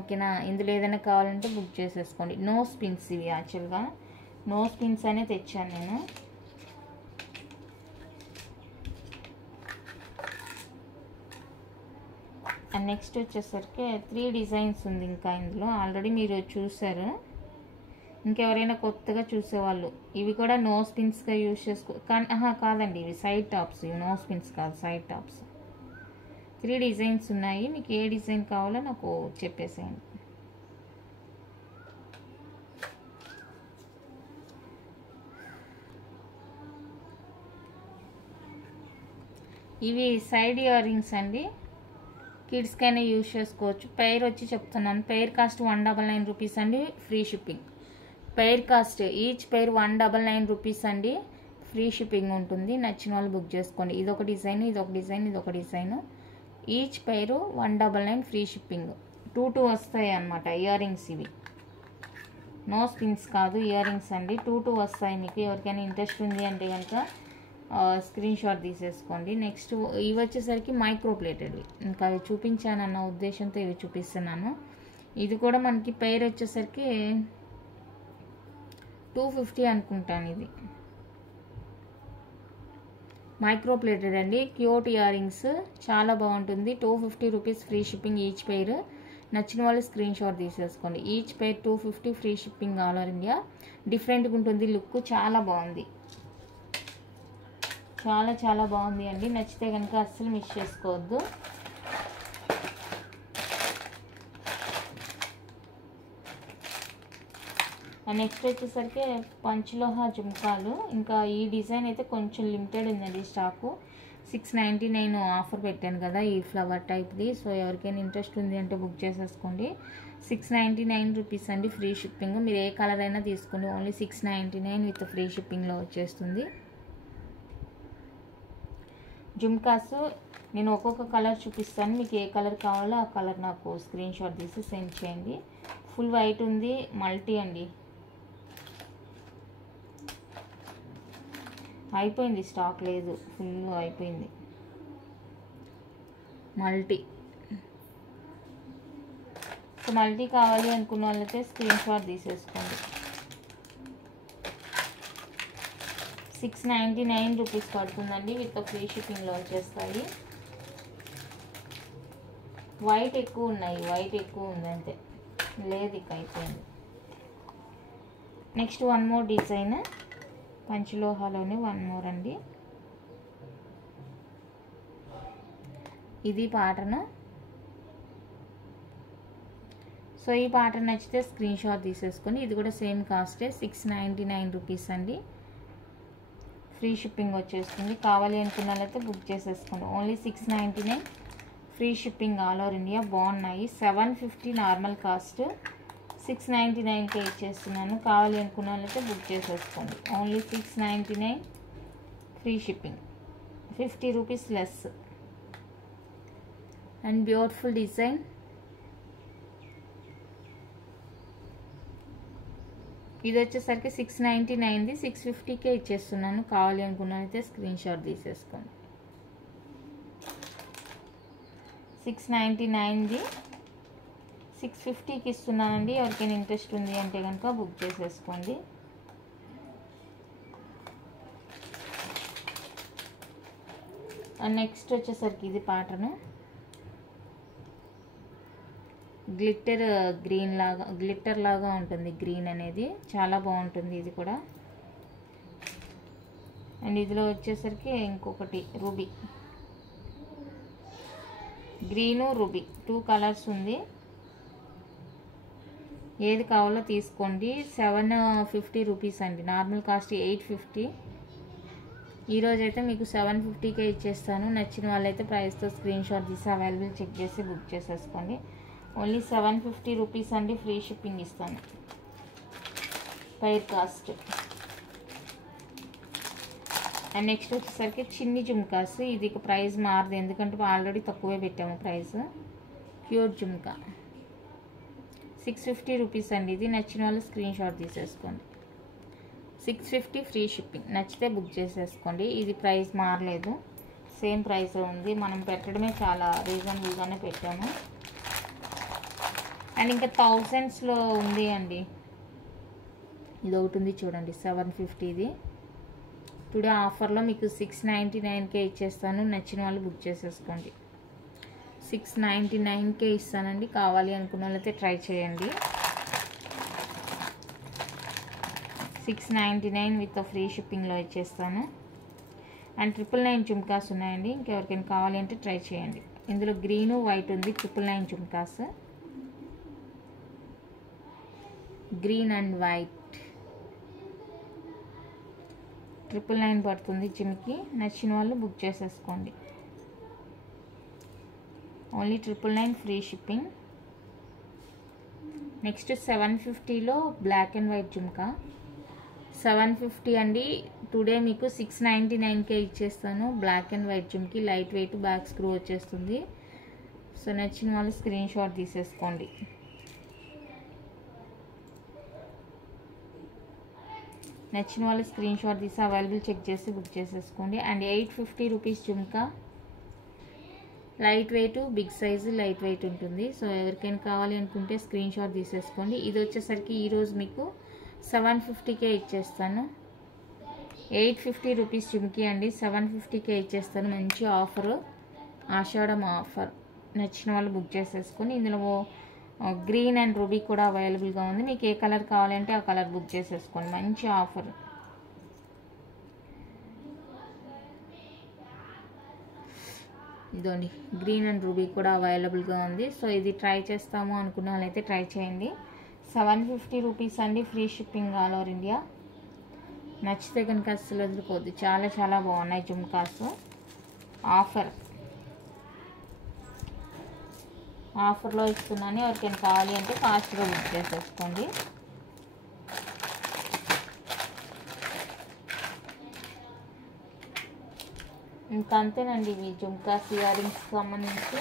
ఓకేనా, ఇందులో ఏదైనా కావాలంటే బుక్ చేసేసుకోండి. నో స్పిన్స్ ఇవి, యాక్చువల్గా నో స్పిన్స్ అనే తెచ్చాను నేను. అండ్ నెక్స్ట్ వచ్చేసరికి 3 డిజైన్స్ ఉంది ఇంకా ఇందులో. ఆల్రెడీ మీరు చూసారు, ఇంకెవరైనా కొత్తగా చూసేవాళ్ళు. ఇవి కూడా నో స్పిన్స్గా యూజ్ చేసుకో కాదండి, ఇవి సైడ్ టాప్స్. ఇవి నో స్పిన్స్ కాదు, సైడ్ టాప్స్. 3 డిజైన్స్ ఉన్నాయి. మీకు ఏ డిజైన్ కావాలో నాకు చెప్పేసేయండి. ఇవి సైడ్ ఇయర్ రింగ్స్ అండి, కిడ్స్కైనా యూజ్ చేసుకోవచ్చు. పెయిర్ వచ్చి చెప్తున్నాను, పెయిర్ కాస్ట్ 199 రూపీస్ అండి, free shipping. Pair cost each pair 199 rupees అండి, ఫ్రీ షిప్పింగ్ ఉంటుంది. నచ్చిన వాళ్ళు బుక్ చేసుకోండి. ఇదొక డిజైన్, ఇదొక డిజైన్, ఇదొక design. Each pair 199 free shipping. 2 వస్తాయి అన్నమాట ఇయర్ రింగ్స్. ఇవి నో స్పిన్స్ కాదు, ఇయర్ రింగ్స్ అండి. 2 వస్తాయి. మీకు ఎవరికైనా ఇంట్రెస్ట్ ఉంది అంటే కనుక స్క్రీన్ షాట్ తీసేసుకోండి. నెక్స్ట్ ఇవి వచ్చేసరికి మైక్రో ప్లేటెడ్వి. ఇంకా అవి చూపించానన్న ఉద్దేశంతో ఇవి చూపిస్తున్నాను. ఇది కూడా మనకి పెయిర్ వచ్చేసరికి 250 అనుకుంటాను. ఇది మైక్రో ప్లేటెడ్ అండి, క్యూట్ ఇయర్ రింగ్స్, చాలా బాగుంటుంది. 250 rupees free shipping each pair. నచ్చిన వాళ్ళు స్క్రీన్ షాట్ తీసేసుకోండి. Each pair 250 free shipping all over India. డిఫరెంట్గా ఉంటుంది లుక్, చాలా బాగుంది, చాలా చాలా బాగుంది అండి. నచ్చితే కనుక అస్సలు మిస్ చేసుకోవద్దు. నెక్స్ట్ వచ్చేసరికి పంచలోహ జుంకాలు. ఇంకా ఈ డిజైన్ అయితే కొంచెం లిమిటెడ్ ఉందండి స్టాకు. 699 ఆఫర్ పెట్టాను కదా ఈ ఫ్లవర్ టైప్ది. సో ఎవరికైనా ఇంట్రెస్ట్ ఉంది అంటే బుక్ చేసేసుకోండి. 699 రూపీస్ అండి, ఫ్రీ షిప్పింగ్. మీరు ఏ కలర్ అయినా తీసుకోండి, ఓన్లీ 699 విత్ ఫ్రీ షిప్పింగ్లో వచ్చేస్తుంది. జుమ్కాస్ నేను ఒక్కొక్క కలర్ చూపిస్తాను, మీకు ఏ కలర్ కావాలో ఆ కలర్ నాకు స్క్రీన్ షాట్ తీసి సెండ్ చేయండి. ఫుల్ వైట్ ఉంది, మల్టీ అండి. అయిపోయింది, స్టాక్ లేదు, ఫుల్ అయిపోయింది. మల్టీ. సో మల్టీ కావాలి అనుకున్న వాళ్ళైతే స్క్రీన్ షాట్ తీసేసుకోండి. 699 రూపీస్ పడుతుందండి. విత్ ఫ్రీ షిప్పింగ్లో వచ్చేస్తాయి. వైట్ ఎక్కువ ఉన్నాయి, వైట్ ఎక్కువ ఉంది అంతే, లేదు ఇక అయిపోయింది. నెక్స్ట్ వన్ మోర్ డిజైన్, పంచలోహాలోనే వన్ మోర్ అండి. ఇది ప్యాటర్న్. సో ఈ ప్యాటర్న్ నచ్చితే స్క్రీన్ షాట్ తీసేసుకొని, ఇది కూడా సేమ్ కాస్టే 699 రూపీస్ అండి. ఫ్రీ షిప్పింగ్ వచ్చేస్తుంది. కావాలి అనుకున్న వాళ్ళైతే బుక్ చేసేసుకోండి. Only 699 free shipping all over India. బాగున్నాయి. 750 నార్మల్ కాస్ట్, 699కే ఇచ్చేస్తున్నాను. కావాలి అనుకున్న వాళ్ళైతే బుక్ చేసేసుకోండి. Only 699 free shipping, 50 rupees less. And beautiful design. ఇది వచ్చేసరికి 699ది 650కే ఇచ్చేస్తున్నాను. కావాలి అనుకున్నైతే స్క్రీన్ షాట్ తీసేసుకోండి. 699ది 650కి ఇస్తున్నానండి. ఎవరికైనా ఇంట్రెస్ట్ ఉంది అంటే కనుక బుక్ చేసేసుకోండి. నెక్స్ట్ వచ్చేసరికి ఇది ప్యాటర్న్, గ్లిట్టర్ గ్రీన్ లాగా, గ్లిట్టర్ లాగా ఉంటుంది. గ్రీన్ అనేది చాలా బాగుంటుంది ఇది కూడా. అండ్ ఇదిలో వచ్చేసరికి ఇంకొకటి రూబీ, గ్రీను రూబీ 2 కలర్స్ ఉంది. ఏది కావాలో తీసుకోండి. 750 రూపీస్ అండి. Normal cost 850. ఈరోజైతే మీకు 750కే ఇచ్చేస్తాను. నచ్చిన వాళ్ళైతే ప్రైస్తో స్క్రీన్ షాట్ తీసి అవైలబుల్ చెక్ చేసి బుక్ చేసేసుకోండి. ఓన్లీ 750 రూపీస్ అండి. ఫ్రీ షిప్పింగ్ ఇస్తాను. Pair cost. అండ్ నెక్స్ట్ వచ్చేసరికి చిన్ని జుమ్కాస్. ఇది ప్రైస్ మారదు, ఎందుకంటే ఆల్రెడీ తక్కువే పెట్టాము ప్రైస్. ప్యూర్ జుమ్కా 650 రూపీస్ అండి. ఇది నచ్చిన వాళ్ళు స్క్రీన్ షాట్ తీసేసుకోండి. 650 ఫ్రీ షిప్పింగ్. నచ్చితే బుక్ చేసేసుకోండి. ఇది ప్రైస్ మారలేదు, సేమ్ ప్రైస్ ఉంది. మనం పెట్టడమే చాలా రీజనబుల్గానే పెట్టాము. అండ్ ఇంకా థౌజండ్స్లో ఉంది అండి. ఇది ఒకటి ఉంది చూడండి, 750ది. టుడే ఆఫర్లో మీకు 699కే ఇచ్చేస్తాను. నచ్చిన వాళ్ళు బుక్ చేసేసుకోండి. 699కే ఇస్తానండి. కావాలి అనుకున్న వాళ్ళైతే ట్రై చేయండి. 699 విత్ ఫ్రీ షిప్పింగ్లో ఇచ్చేస్తాను. అండ్ 999 జుమ్కాస్ ఉన్నాయండి. ఇంకెవరికైనా కావాలి అంటే ట్రై చేయండి. ఇందులో గ్రీను వైట్ ఉంది. 999 జుమ్కాస్, గ్రీన్ అండ్ వైట్ 999 పడుతుంది జిమ్కి. నచ్చిన వాళ్ళు బుక్ చేసేసుకోండి. Only 999 free shipping. నెక్స్ట్ 750లో బ్లాక్ అండ్ వైట్ జుమ్కా 750 అండి. టుడే మీకు 699కే ఇచ్చేస్తాను. Black and white jhumki light weight, back screw వచ్చేస్తుంది. సో నచ్చిన వాళ్ళు స్క్రీన్ షాట్ తీసేసుకోండి. నచ్చిన వాళ్ళు స్క్రీన్ షాట్ తీసి అవైలబుల్ చెక్ చేసి బుక్ చేసేసుకోండి. And 850 rupees jhumka, light weight, big size light weight ఉంటుంది. సో ఎవరికైనా కావాలి అనుకుంటే స్క్రీన్ షాట్ తీసేసుకోండి. ఇది వచ్చేసరికి ఈరోజు మీకు 750కే ఇచ్చేస్తాను. 850 రూపీస్ జుమ్కి అండి. 750కే ఇచ్చేస్తాను. మంచి ఆఫర్, ఆషాఢం ఆఫర్. నచ్చిన వాళ్ళు బుక్ చేసేసుకొని, ఇందులో గ్రీన్ అండ్ రూబీ కూడా అవైలబుల్గా ఉంది. మీకు ఏ కలర్ కావాలంటే ఆ కలర్ బుక్ చేసేసుకోండి. మంచి ఆఫర్. ఇదండి గ్రీన్ అండ్ రూబీ కూడా అవైలబుల్గా ఉంది. సో ఇది ట్రై చేస్తాము అనుకున్న వాళ్ళైతే ట్రై చేయండి. 750 రూపీస్ అండి. Free shipping all over India. నచ్చితే కనుక అస్సలు వదులుకోవద్దు. చాలా చాలా బాగున్నాయి జుమ్కాస్. ఆఫర్లో ఇస్తున్నాను. ఎవరికైనా కావాలి అంటే ఫాస్ట్గా బుక్ చేసేసుకోండి. ఇంకా అంతేనండి. ఇవి జుమ్కాస్, ఇయర్ రింగ్స్ సంబంధించి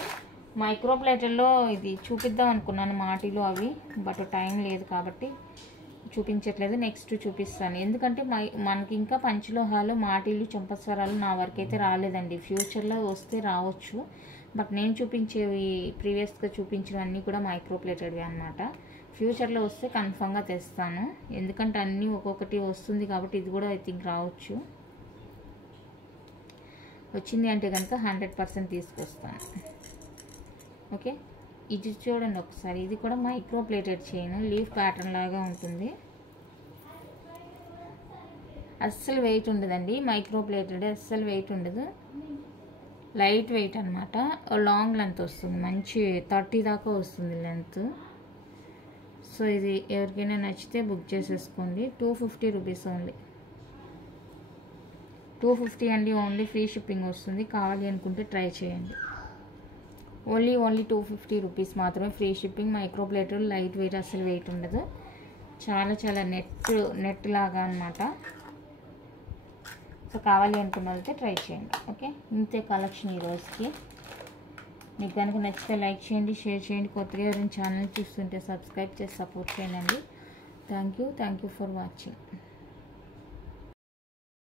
మైక్రో ప్లేటర్లో ఇది చూపిద్దాం అనుకున్నాను, మాటిలో అవి. బట్ టైం లేదు కాబట్టి చూపించట్లేదు. నెక్స్ట్ చూపిస్తాను. ఎందుకంటే మనకి ఇంకా పంచలోహాలు, మాటిలు, చంపస్వరాలు నా వరకు అయితే రాలేదండి. ఫ్యూచర్లో వస్తే రావచ్చు. బట్ నేను చూపించేవి ప్రీవియస్గా చూపించినవన్నీ కూడా మైక్రో ప్లేటెడ్వి అనమాట. ఫ్యూచర్లో వస్తే కన్ఫామ్గా తెస్తాను. ఎందుకంటే అన్నీ ఒక్కొక్కటి వస్తుంది కాబట్టి ఇది కూడా ఐ థింక్ రావచ్చు. వచ్చింది అంటే కనుక 100% తీసుకొస్తాను. ఓకే, ఇది చూడండి ఒకసారి. ఇది కూడా micro plated chain, leaf pattern లాగా ఉంటుంది. అస్సలు వెయిట్ ఉండదండి, మైక్రో ప్లేటెడ్ అస్సలు వెయిట్ ఉండదు, లైట్ వెయిట్ అనమాట. లాంగ్ లెంత్ వస్తుంది, మంచి 30 దాకా వస్తుంది లెంత్. సో ఇది ఎవరికైనా నచ్చితే బుక్ చేసేసుకోండి. 250 రూపీస్ ఓన్లీ, 250 అండి. ఓన్లీ ఫ్రీ షిప్పింగ్ వస్తుంది. కావాలి అనుకుంటే ట్రై చేయండి. ఓన్లీ 250 రూపీస్ మాత్రమే free shipping. Micro plated, light weight, అసలు వెయిట్ ఉండదు. చాలా నెట్ లాగా అనమాట. సో కావాలి అనుకున్న వాళ్ళైతే ట్రై చేయండి. ఓకే, ఇంతే కలెక్షన్ ఈ రోజుకి. మీకు కనుక నచ్చితే లైక్ చేయండి, షేర్ చేయండి. కొత్తగా ఎవరైనా ఛానల్ చూస్తుంటే సబ్స్క్రైబ్ చేసి సపోర్ట్ చేయండి. Thank you for watching.